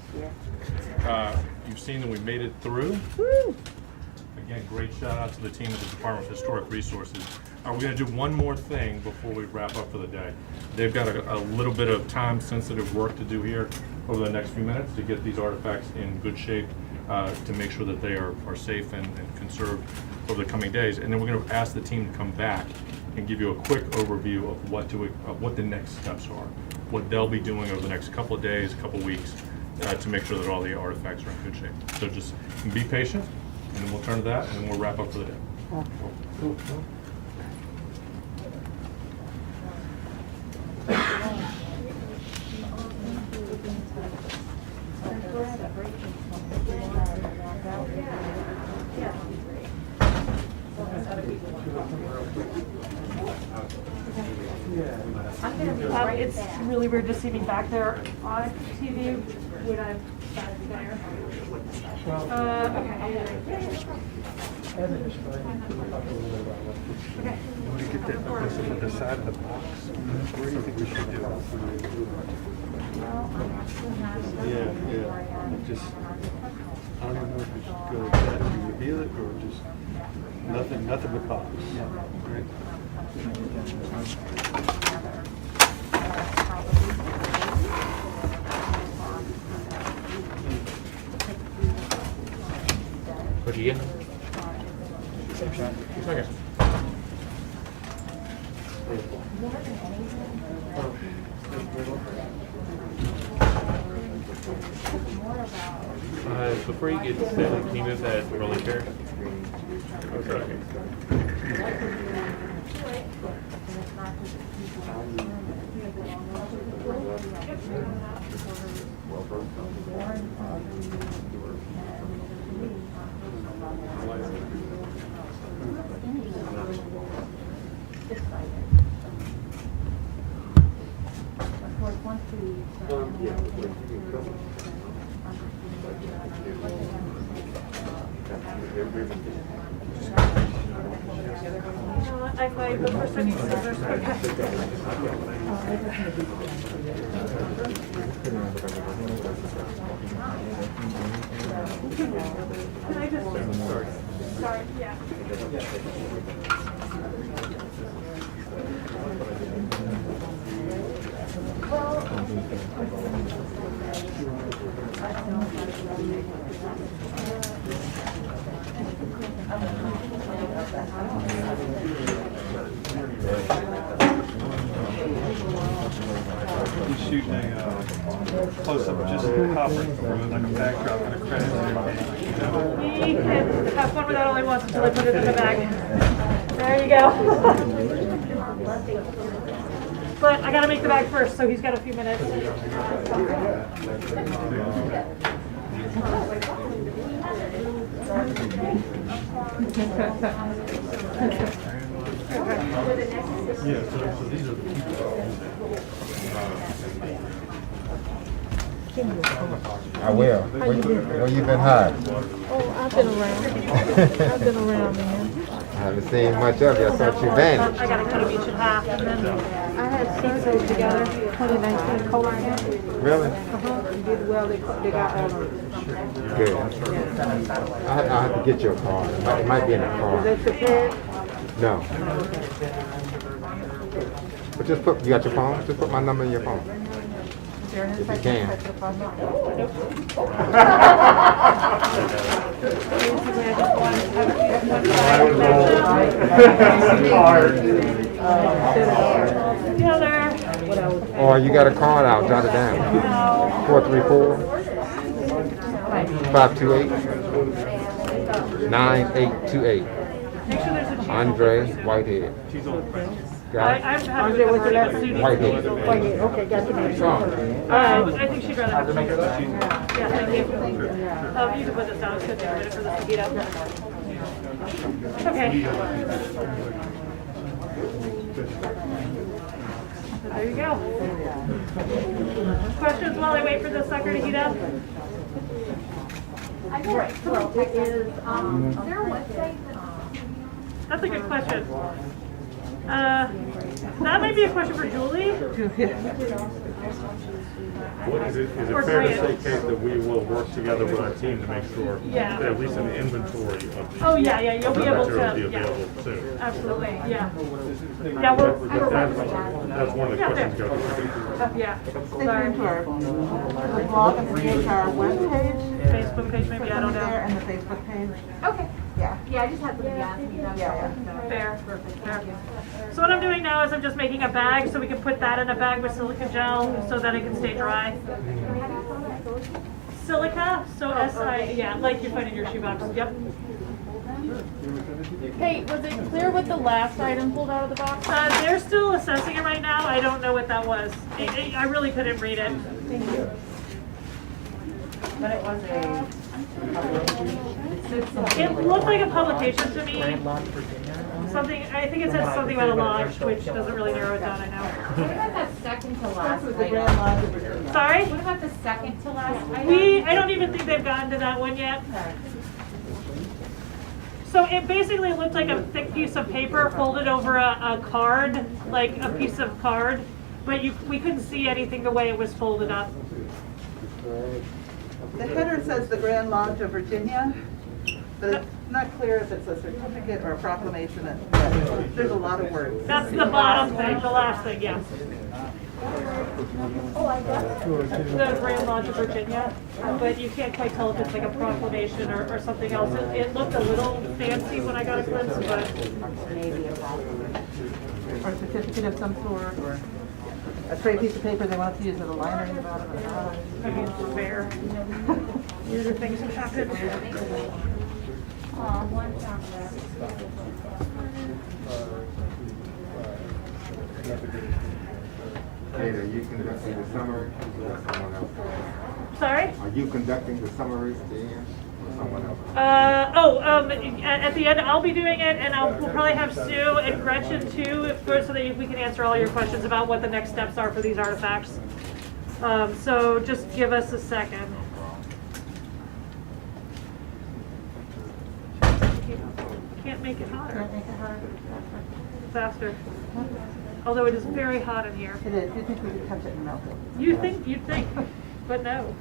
you've seen that we made it through. Again, great shout out to the team at the Department of Historic Resources. We're going to do one more thing before we wrap up for the day. They've got a little bit of time-sensitive work to do here over the next few minutes to get these artifacts in good shape, to make sure that they are safe and conserved over the coming days. And then we're going to ask the team to come back and give you a quick overview of what the next steps are, what they'll be doing over the next couple of days, couple of weeks, to make sure that all the artifacts are in good shape. So just be patient, and then we'll turn to that, and then we'll wrap up for the day. It's really weird to see me back there on TV when I'm back there. Okay. As a historian, can we talk a little bit about what Okay. When we get that, the side of the box, where do you think we should do it? Yeah. It just, I don't even know if we should go with that to reveal it or just nothing but box. Right? What do you get? Okay. Before you get started, can you move that rolling chair? Okay. I the first I need scissors. Can I just sorry, yeah. He's shooting a close-up, just hovering, like a backdrop and a credit. We can have fun with that all he wants until I put it in the bag. There you go. But I gotta make the bag first, so he's got a few minutes. Yeah, so these are the people. I will. Where you been hiding? Oh, I've been around. I've been around, man. I haven't seen much of you. I thought you vanished. I gotta cut them each in half and then. I had surgery together, 2019 colon cancer. Really? You did well, they got all of it. Good. I'll have to get your card. It might be in the car. Is that prepared? No. But just put, you got your phone? Just put my number in your phone. If you can. Or you got a card out, jot it down. 434-528-9828. Andre Whitehead. Andre, what's the last name? Whitehead. Whitehead, okay, got your name. I think she'd rather have some. Yeah, thank you. You can put this down, it's good to get it for this to heat up. Okay. So there you go. Questions while I wait for the sucker to heat up? Well, it is, their website. That's a good question. That might be a question for Julie. Is it Or fair to say, grants. Kate, that we will work together with our team to make sure Yeah. that at least an inventory of these Oh, yeah, you'll be able materials to, be yeah. available soon? Absolutely, yeah. Yeah, we're, That's one of the Yeah, questions there. go through. yeah. Stay tuned to our, the blog and CHR webpage. Facebook page, maybe, I don't know. There, and the Facebook page. Okay. Yeah. Yeah, I just had something to ask you. Yeah. Fair. Fair. So what I'm doing now is I'm just making a bag so we can put that in a bag with silica gel so that it can stay dry. Silica, so yeah, like you find in your shoebox, yep. Kate, was it clear what the last item pulled out of the box? They're still assessing it right now, I don't know what that was. I really couldn't read it. But it was It looked like a publication to me. Something, I think it said something about a lodge, which doesn't really narrow it down, I know. What about that second to last the Grand Lodge of item? Virginia. Sorry? What about the second to last item? I don't even think they've gotten to that one yet. So it basically looked like a thick piece of paper folded over a card, like a piece of card, but we couldn't see anything the way it was folded up. The header says the Grand Lodge of Virginia, but it's not clear if it's a certificate or a proclamation. There's a lot of words. That's the bottom thing, the last thing, yeah. The Grand Lodge of Virginia, but you can't quite tell if it's like a proclamation or something else. It looked a little fancy when I got a glimpse, but Or a certificate of some sort, or a trade piece of paper they want to use as a liner in the bottom of the bottom. I mean, fair. Weirder things have happened. Kate, are you conducting the summary or someone else? Sorry? Are you conducting the summaries at the end or someone else? At the end, I'll be doing it, and we'll probably have Sue and Gretchen too, so that we can answer all your questions about what the next steps are for these artifacts. So just give us a second. Can't make it hotter. Faster. Although it is very hot in here. It is. You think we could touch it and melt it? You'd think, but no.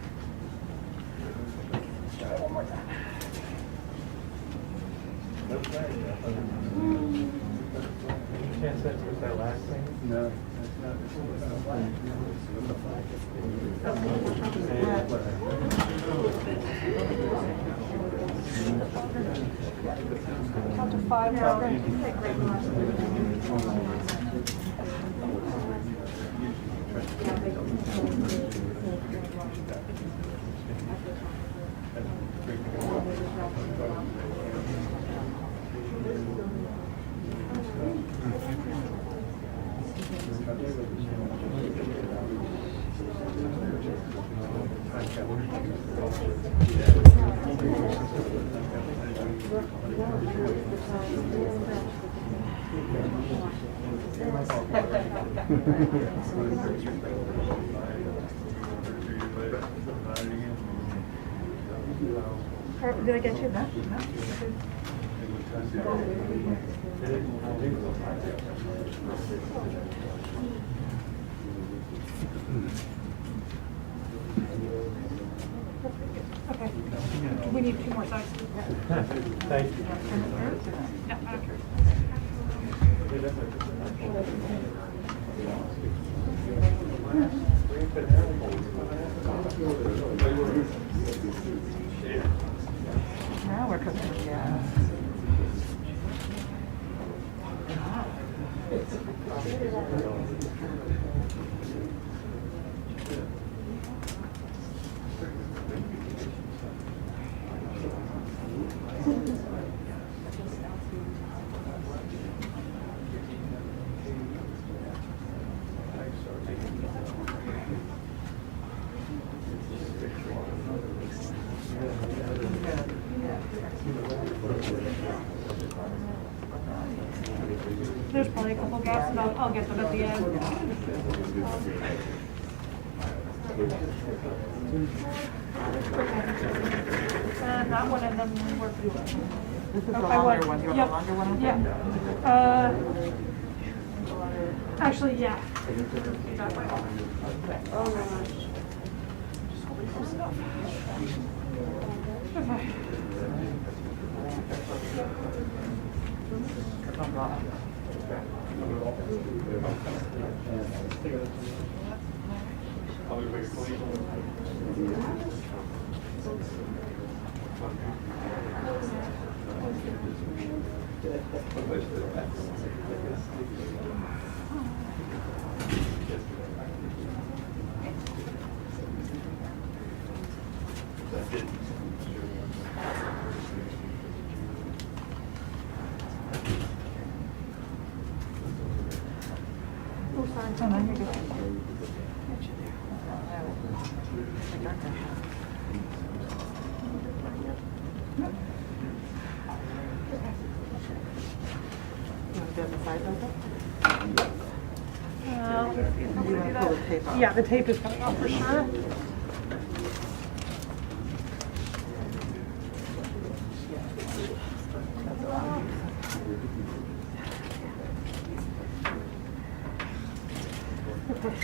Any chance that's what that last thing? No, that's not. Count to 5 now. Did I get you? No. Okay. We need 2 more sides. Thank you. Yeah, I don't care. Now we're cooking with gas. There's probably a couple gaps, and I'll get them at the end. And that one, and then we're. This is the longer one. You want the longer one? Yeah. Actually, yeah. Oh, no. Okay. Oh, sorry. Oh, no, you're good. Let's see if I'm You gonna do wanna pull that. the tape off? Yeah, the tape is coming off for sure. Okay.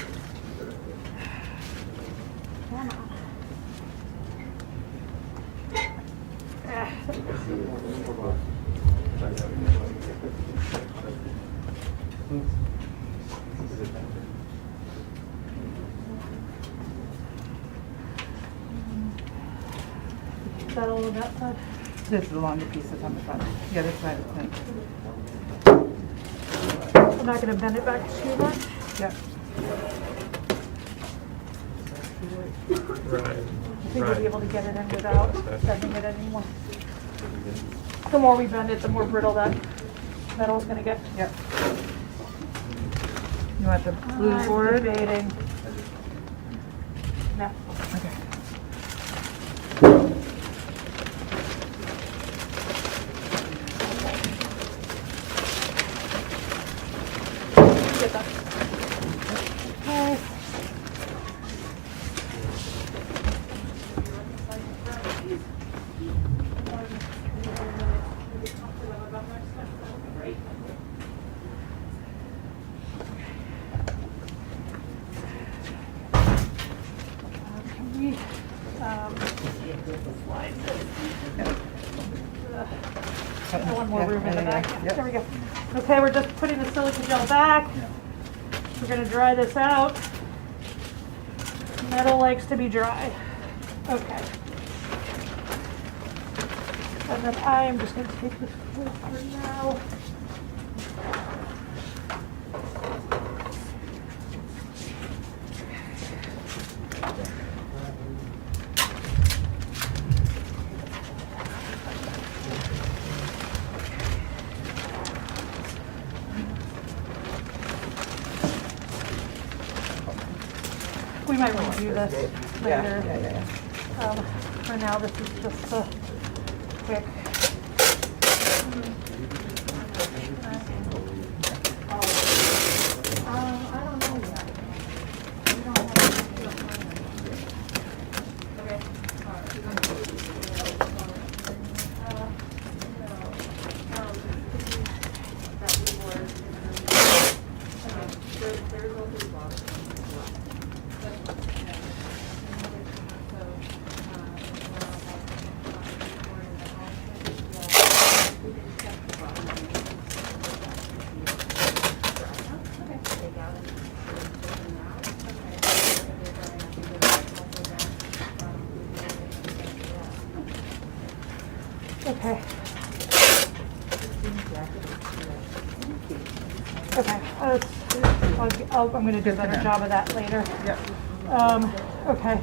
Is that all of that side? This is the longer piece that's on the front. Yeah, this side is thin. I'm not gonna bend it back too much. Yeah. Right. I think we'll be able to get it in without bending it anymore. The more we bend it, the more brittle that metal's gonna get. Yep. You want the blue I'm board? debating. No. Okay. Get that. Okay. Can we, slide this? I want more room in the back. Yep. There we go. Okay, we're just putting the silica gel back. We're gonna dry this out. Metal likes to be dry. Okay. And then I am just gonna take this clip for now. We might review this later. For now, this is just a quick. I don't know yet. We don't have Okay. Okay, I'm gonna do a better job of that later. Yep. Okay.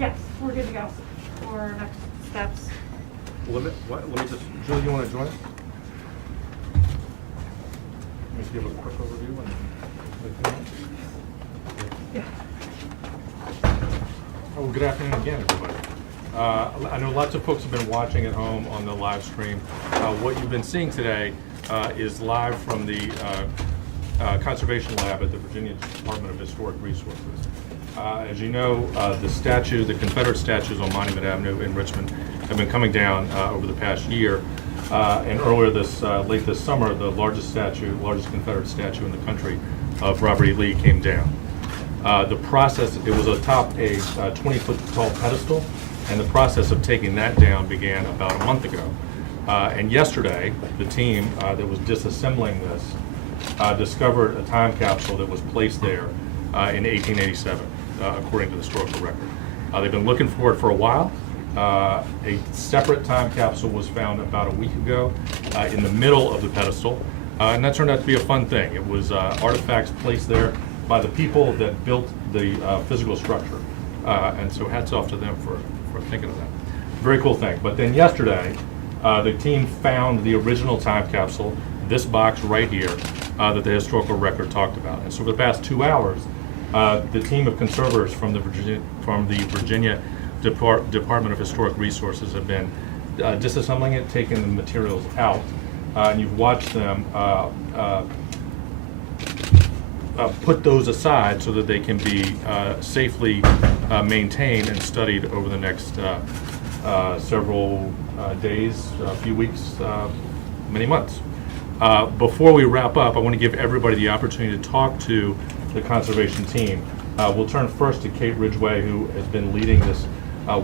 Yes, we're good to go for next steps. Let me just, Julie, you want to join us? Let me give a quick overview and Yeah. Oh, good afternoon again, everybody. I know lots of folks have been watching at home on the live stream. What you've been seeing today is live from the Conservation Lab at the Virginia Department of Historic Resources. As you know, the Confederate statues on Monument Avenue in Richmond have been coming down over the past year. And earlier late this summer, the largest Confederate statue in the country of Robert E. Lee came down. The process, it was atop a 20-foot tall pedestal, and the process of taking that down began about a month ago. And yesterday, the team that was disassembling this discovered a time capsule that was placed there in 1887, according to the historical record. They've been looking for it for a while. A separate time capsule was found about a week ago in the middle of the pedestal, and that turned out to be a fun thing. It was artifacts placed there by the people that built the physical structure, and so hats off to them for thinking of that. Very cool thing. But then yesterday, the team found the original time capsule, this box right here, that the historical record talked about. And so for the past 2 hours, the team of conservators from the Virginia Department of Historic Resources have been disassembling it, taking the materials out, and you've watched them put those aside so that they can be safely maintained and studied over the next several days, a few weeks, many months. Before we wrap up, I want to give everybody the opportunity to talk to the conservation team. We'll turn first to Kate Ridgway, who has been leading this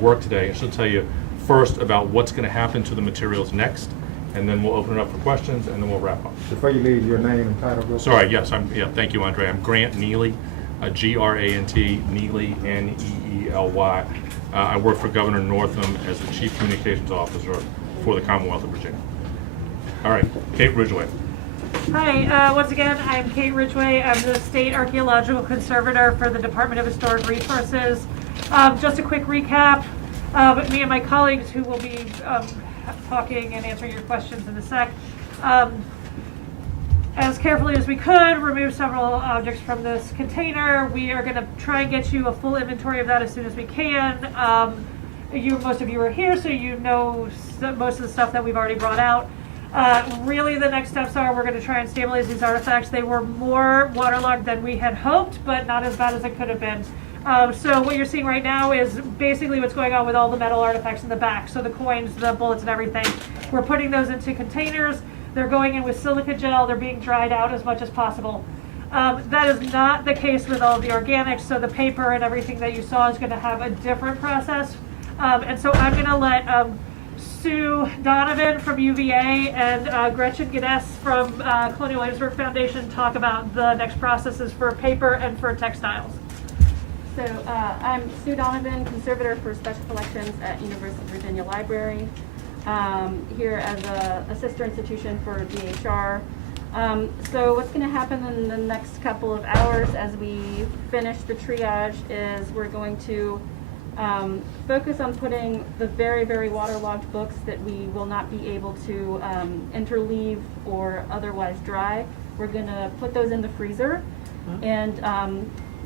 work today, and she'll tell you first about what's going to happen to the materials next, and then we'll open it up for questions, and then we'll wrap up. Before you leave, your name and title, real quick. Sorry, yes, thank you, Andre. I'm Grant Neely, G-R-A-N-T, Neely, N-E-E-L-Y. I work for Governor Northam as the Chief Communications Officer for the Commonwealth of Virginia. All right, Kate Ridgway. Hi, once again, I'm Kate Ridgway. I'm the State Archaeological Conservator for the Department of Historic Resources. Just a quick recap. Me and my colleagues who will be talking and answering your questions in a sec. As carefully as we could, remove several objects from this container. We are going to try and get you a full inventory of that as soon as we can. Most of you are here, so you know most of the stuff that we've already brought out. Really, the next steps are we're going to try and stabilize these artifacts. They were more waterlogged than we had hoped, but not as bad as it could have been. So what you're seeing right now is basically what's going on with all the metal artifacts in the back. So the coins, the bullets, and everything. We're putting those into containers. They're going in with silica gel. They're being dried out as much as possible. That is not the case with all the organics. So the paper and everything that you saw is going to have a different process. And so I'm going to let Sue Donovan from UVA and Gretchen Geddes from Colonial Williamsburg Foundation talk about the next processes for paper and for textiles. So I'm Sue Donovan, Conservator for Special Collections at University of Virginia Library, here as a sister institution for DHR. So what's going to happen in the next couple of hours as we finish the triage is we're going to focus on putting the very, very waterlogged books that we will not be able to interleave or otherwise dry. We're going to put those in the freezer. And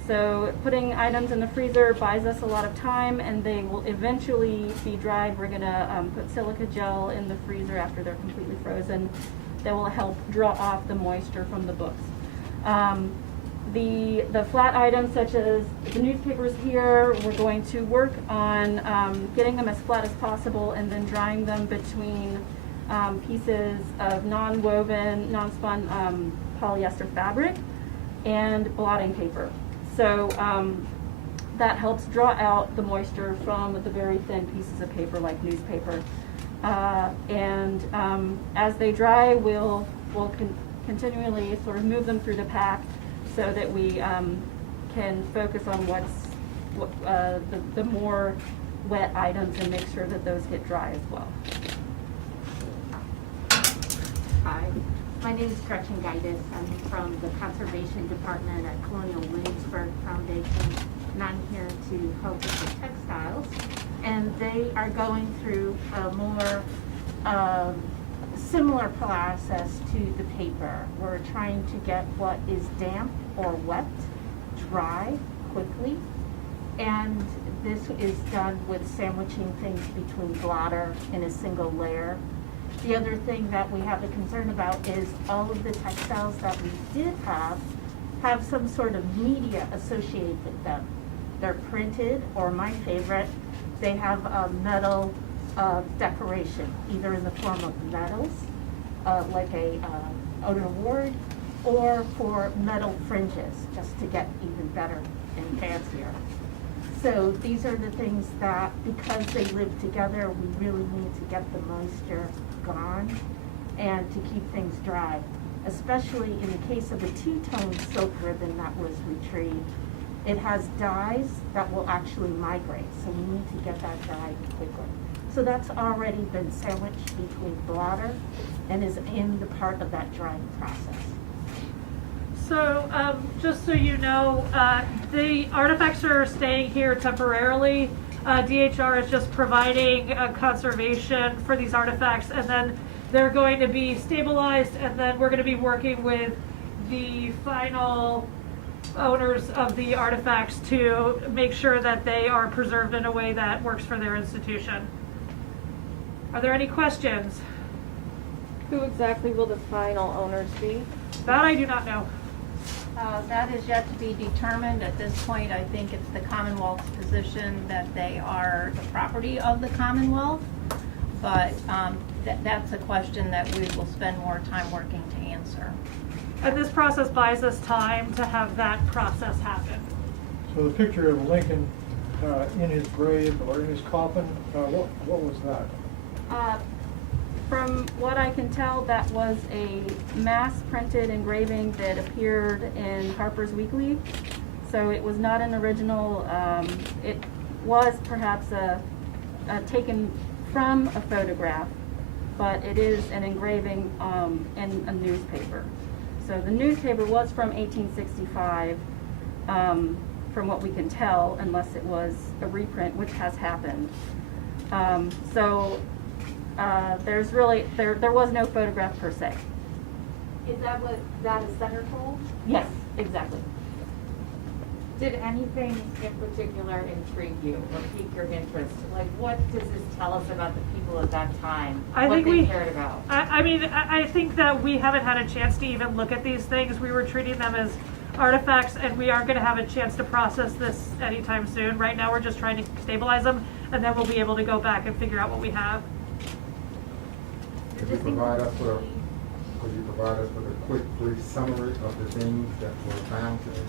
so putting items in the freezer buys us a lot of time, and they will eventually be dried. We're going to put silica gel in the freezer after they're completely frozen. That will help draw off the moisture from the books. The flat items such as the newspapers here, we're going to work on getting them as flat as possible and then drying them between pieces of non-woven, non-spun polyester fabric and blotting paper. So that helps draw out the moisture from the very thin pieces of paper like newspaper. And as they dry, we'll continually sort of move them through the pack so that we can focus on the more wet items and make sure that those get dry as well. Hi, my name is Gretchen Geddes. I'm from the Conservation Department at Colonial Williamsburg Foundation, and I'm here to help with the textiles. they are going through a more similar process to the paper. We're trying to get what is damp or wet, dry quickly, and this is done with sandwiching things between blotter in a single layer. The other thing that we have a concern about is all of the textiles that we did have some sort of media associated with them. They're printed, or my favorite, they have a metal decoration, either in the form of metals, like an award, or for metal fringes, just to get even better and fancier. So these are the things that, because they live together, we really need to get the moisture gone and to keep things dry, especially in the case of a two-tone silk ribbon that was retrieved. It has dyes that will actually migrate, so we need to get that dried quickly. So that's already been sandwiched between blotter and is in the part of that drying process. So, just so you know, the artifacts are staying here temporarily. DHR is just providing conservation for these artifacts, and then they're going to be stabilized, and then we're going to be working with the final owners of the artifacts to make sure that they are preserved in a way that works for their institution. Are there any questions? Who exactly will the final owners be? That I do not know. That is yet to be determined. At this point, I think it's the Commonwealth's position that they are the property of the Commonwealth, but that's a question that we will spend more time working to answer. And this process buys us time to have that process happen. So the picture of Lincoln in his grave or in his coffin, what was that? From what I can tell, that was a mass printed engraving that appeared in Harper's Weekly. So it was not an original. It was perhaps taken from a photograph, but it is an engraving in a newspaper. So the newspaper was from 1865, from what we can tell, unless it was a reprint, which has happened. There's really, there was no photograph per se. Is that what that is centerfold? Yes, exactly. Did anything in particular intrigue you or pique your interest? Like, what does this tell us about the people at that time? What they cared about? I think that we haven't had a chance to even look at these things. We were treating them as artifacts, and we aren't going to have a chance to process this anytime soon. Right now, we're just trying to stabilize them, and then we'll be able to go back and figure out what we have. Could you provide us with a quick, brief summary of the things that were found today?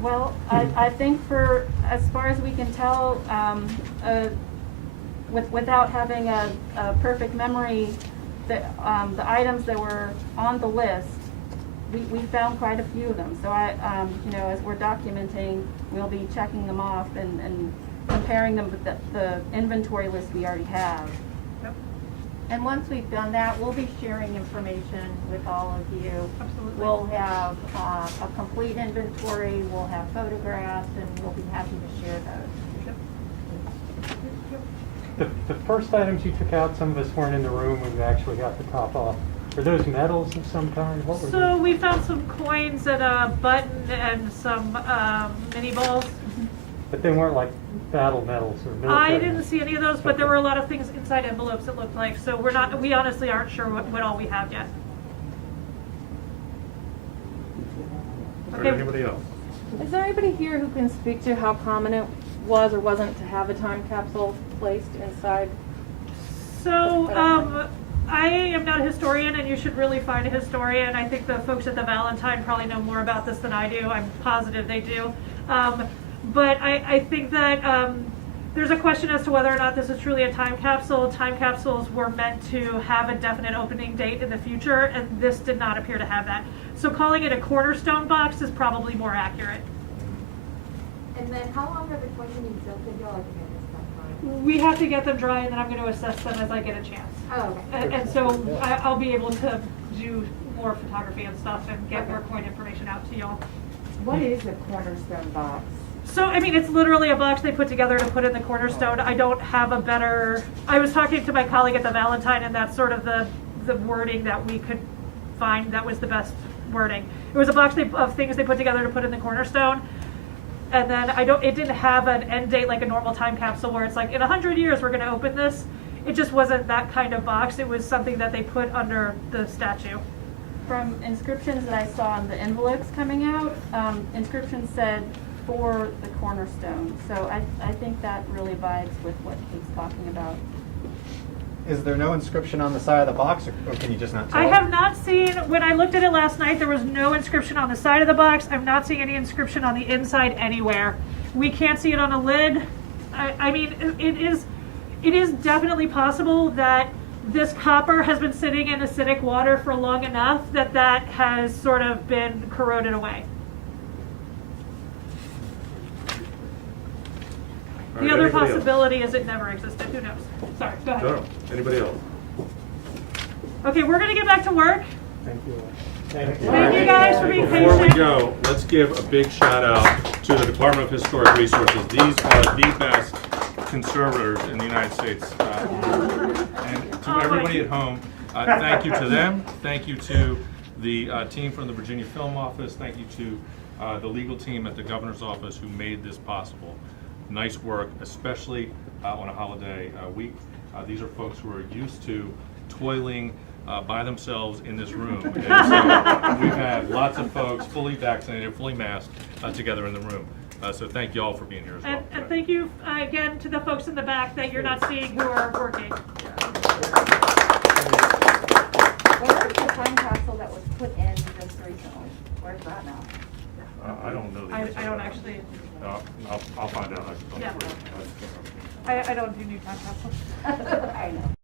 Well, I think for, as far as we can tell, without having a perfect memory, the items that were on the list, we found quite a few of them. So as we're documenting, we'll be checking them off and comparing them with the inventory list we already have. And once we've done that, we'll be sharing information with all of you. Absolutely. We'll have a complete inventory, we'll have photographs, and we'll be happy to share those. The first items you took out, some of us weren't in the room when you actually got the top off. Were those metals of some kind? What were So we found some coins and a button and some mini balls. But they weren't like battle medals or military. I didn't see any of those, but there were a lot of things inside envelopes it looked like. So we honestly aren't sure what all we have yet. Okay. Anybody else? Is there anybody here who can speak to how common it was or wasn't to have a time capsule placed inside? So I am not a historian, and you should really find a historian. I think the folks at the Valentine probably know more about this than I do. I'm positive they do. But I think that there's a question as to whether or not this is truly a time capsule. Time capsules were meant to have a definite opening date in the future, and this did not appear to have that. So calling it a cornerstone box is probably more accurate. And then how long are the coins being sealed? I think I missed that part. We have to get them dry, and then I'm going to assess them as I get a chance. Oh, okay. And so I'll be able to do more photography and stuff and get more coin information out to y'all. What is a cornerstone box? So, I mean, it's literally a box they put together to put in the cornerstone. I don't have a better, I was talking to my colleague at the Valentine, and that's sort of the wording that we could find that was the best wording. It was a box of things they put together to put in the cornerstone. And then it didn't have an end date like a normal time capsule where it's like, in 100 years we're gonna open this. It just wasn't that kind of box. It was something that they put under the statue. From inscriptions that I saw on the envelopes coming out, inscriptions said for the cornerstone. So I think that really vibes with what Kate's talking about. Is there no inscription on the side of the box, or can you just not tell? I have not seen, when I looked at it last night, there was no inscription on the side of the box. I'm not seeing any inscription on the inside anywhere. We can't see it on a lid. I mean, it is definitely possible that this copper has been sitting in acidic water for long enough that has sort of been corroded away. The other possibility is it never existed. Who knows? Sorry, go ahead. No, anybody else? Okay, we're gonna get back to work. Thank you. Thank you guys for being patient. Before we go, let's give a big shout out to the Department of Historic Resources. These are the best conservators in the United States. And to everybody at home, thank you to them. Thank you to the team from the Virginia Film Office. Thank you to the legal team at the Governor's Office who made this possible. Nice work, especially on a holiday week. These are folks who are used to toiling by themselves in this room. And so we've had lots of folks fully vaccinated, fully masked together in the room. So thank you all for being here as well. And thank you again to the folks in the back that you're not seeing who are working. Where's the time capsule that was put in just recently? Where's that now? I don't know. I don't actually. I'll find out. Yeah. I don't do new time capsules. I know.